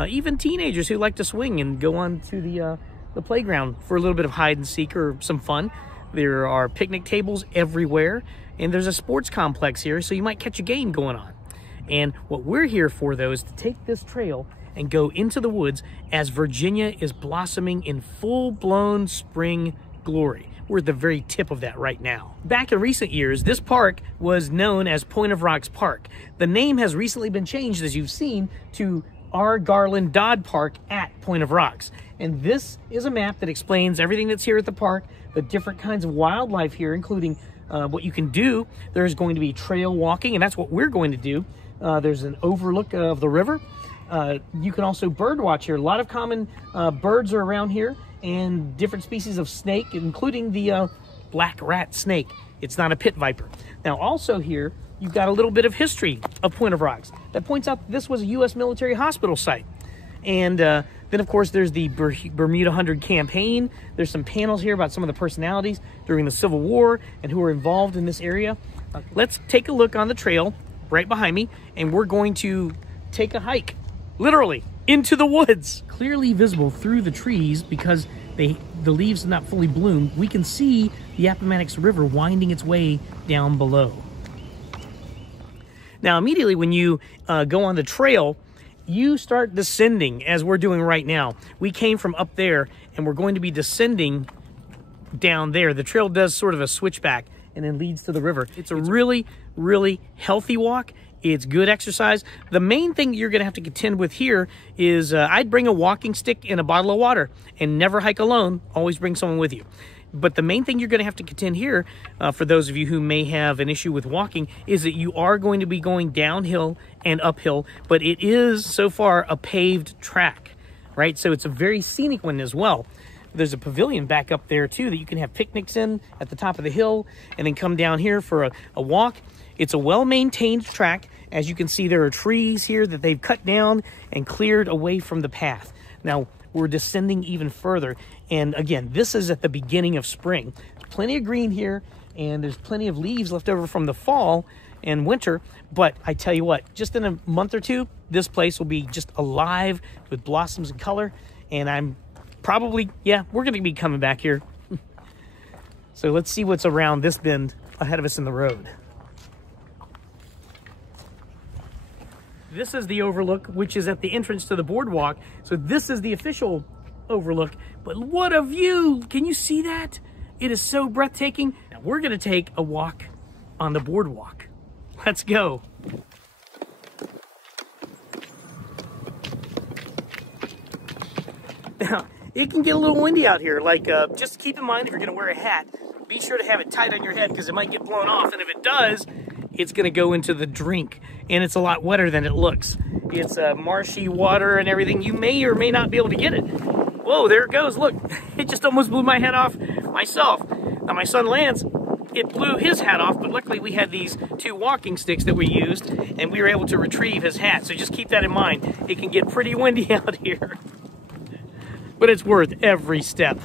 even teenagers who like to swing and go on to the playground for a little bit of hide and seek or some fun. There are picnic tables everywhere, and there's a sports complex here, so you might catch a game going on. And what we're here for, though, is to take this trail and go into the woods as Virginia is blossoming in full-blown spring glory. We're at the very tip of that right now. Back in recent years, this park was known as Point of Rocks Park. The name has recently been changed, as you've seen, to R. Garland Dodd Park at Point of Rocks. And this is a map that explains everything that's here at the park, the different kinds of wildlife here, including what you can do. There's going to be trail walking, and that's what we're going to do. There's an overlook of the river. You can also bird watch here. A lot of common birds are around here, and different species of snake, including the black rat snake. It's not a pit viper. Now also here, you've got a little bit of history of Point of Rocks that points out that this was a U.S. military hospital site. And then, of course, there's the Bermuda 100 campaign. There's some panels here about some of the personalities during the Civil War and who were involved in this area. Let's take a look on the trail right behind me, and we're going to take a hike, literally, into the woods. Clearly visible through the trees because the leaves have not fully bloomed. We can see the Appomattox River winding its way down below. Now, immediately when you go on the trail, you start descending as we're doing right now. We came from up there and we're going to be descending down there. The trail does sort of a switchback and then leads to the river. It's a really, really healthy walk. It's good exercise. The main thing you're going to have to contend with here is I'd bring a walking stick and a bottle of water and never hike alone. Always bring someone with you. But the main thing you're going to have to contend here, for those of you who may have an issue with walking, is that you are going to be going downhill and uphill, but it is, so far, a paved track, right? So it's a very scenic one as well. There's a pavilion back up there, too, that you can have picnics in at the top of the hill and then come down here for a walk. It's a well-maintained track. As you can see, there are trees here that they've cut down and cleared away from the path. Now, we're descending even further. And again, this is at the beginning of spring. There's plenty of green here, and there's plenty of leaves left over from the fall and winter. But I tell you what, just in a month or two, this place will be just alive with blossoms and color. And I'm probably, yeah, we're going to be coming back here. So let's see what's around this bend ahead of us in the road. This is the overlook, which is at the entrance to the boardwalk. So this is the official overlook. But what a view! Can you see that? It is so breathtaking. Now we're going to take a walk on the boardwalk. Let's go. Now, it can get a little windy out here. Like, just keep in mind if you're going to wear a hat, be sure to have it tight on your head because it might get blown off. And if it does, it's going to go into the drink. And it's a lot wetter than it looks. It's marshy water and everything. You may or may not be able to get it. Whoa, there it goes. Look, it just almost blew my head off myself. Now, my son Lance, it blew his hat off, but luckily we had these 2 walking sticks that we used, and we were able to retrieve his hat. So just keep that in mind. It can get pretty windy out here. But it's worth every step.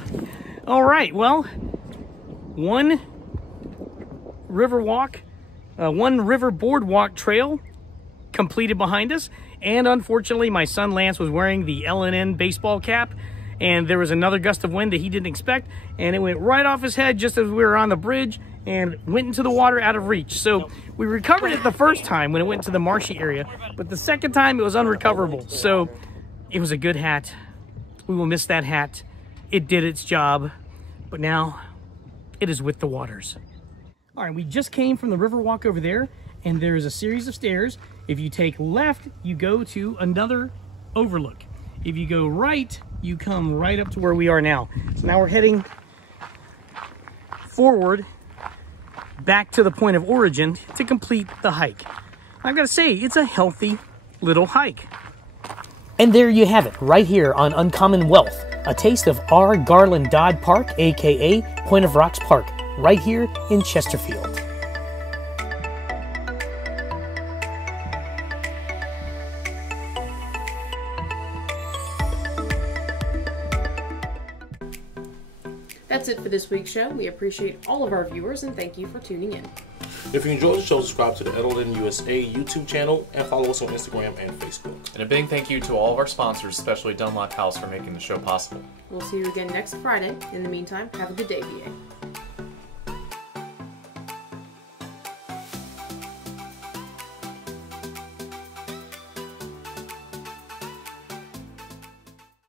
All right, well, one river boardwalk trail completed behind us. And unfortunately, my son Lance was wearing the LNN baseball cap, and there was another gust of wind that he didn't expect, and it went right off his head just as we were on the bridge and went into the water out of reach. So we recovered it the first time when it went to the marshy area, but the second time it was unrecoverable. So it was a good hat. We will miss that hat. It did its job, but now it is with the waters. All right, we just came from the river walk over there, and there's a series of stairs. If you take left, you go to another overlook. If you go right, you come right up to where we are now. So now we're heading forward back to the point of origin to complete the hike. I've got to say, it's a healthy little hike. And there you have it, right here on Uncommon Wealth, a taste of R. Garland Dodd Park, aka Point of Rocks Park, right here in Chesterfield. That's it for this week's show. We appreciate all of our viewers and thank you for tuning in. If you enjoyed the show, subscribe to the Edelin USA YouTube channel and follow us on Instagram and Facebook. And a big thank you to all of our sponsors, especially Dunlop House, for making the show possible. We'll see you again next Friday. In the meantime, have a good day, VA.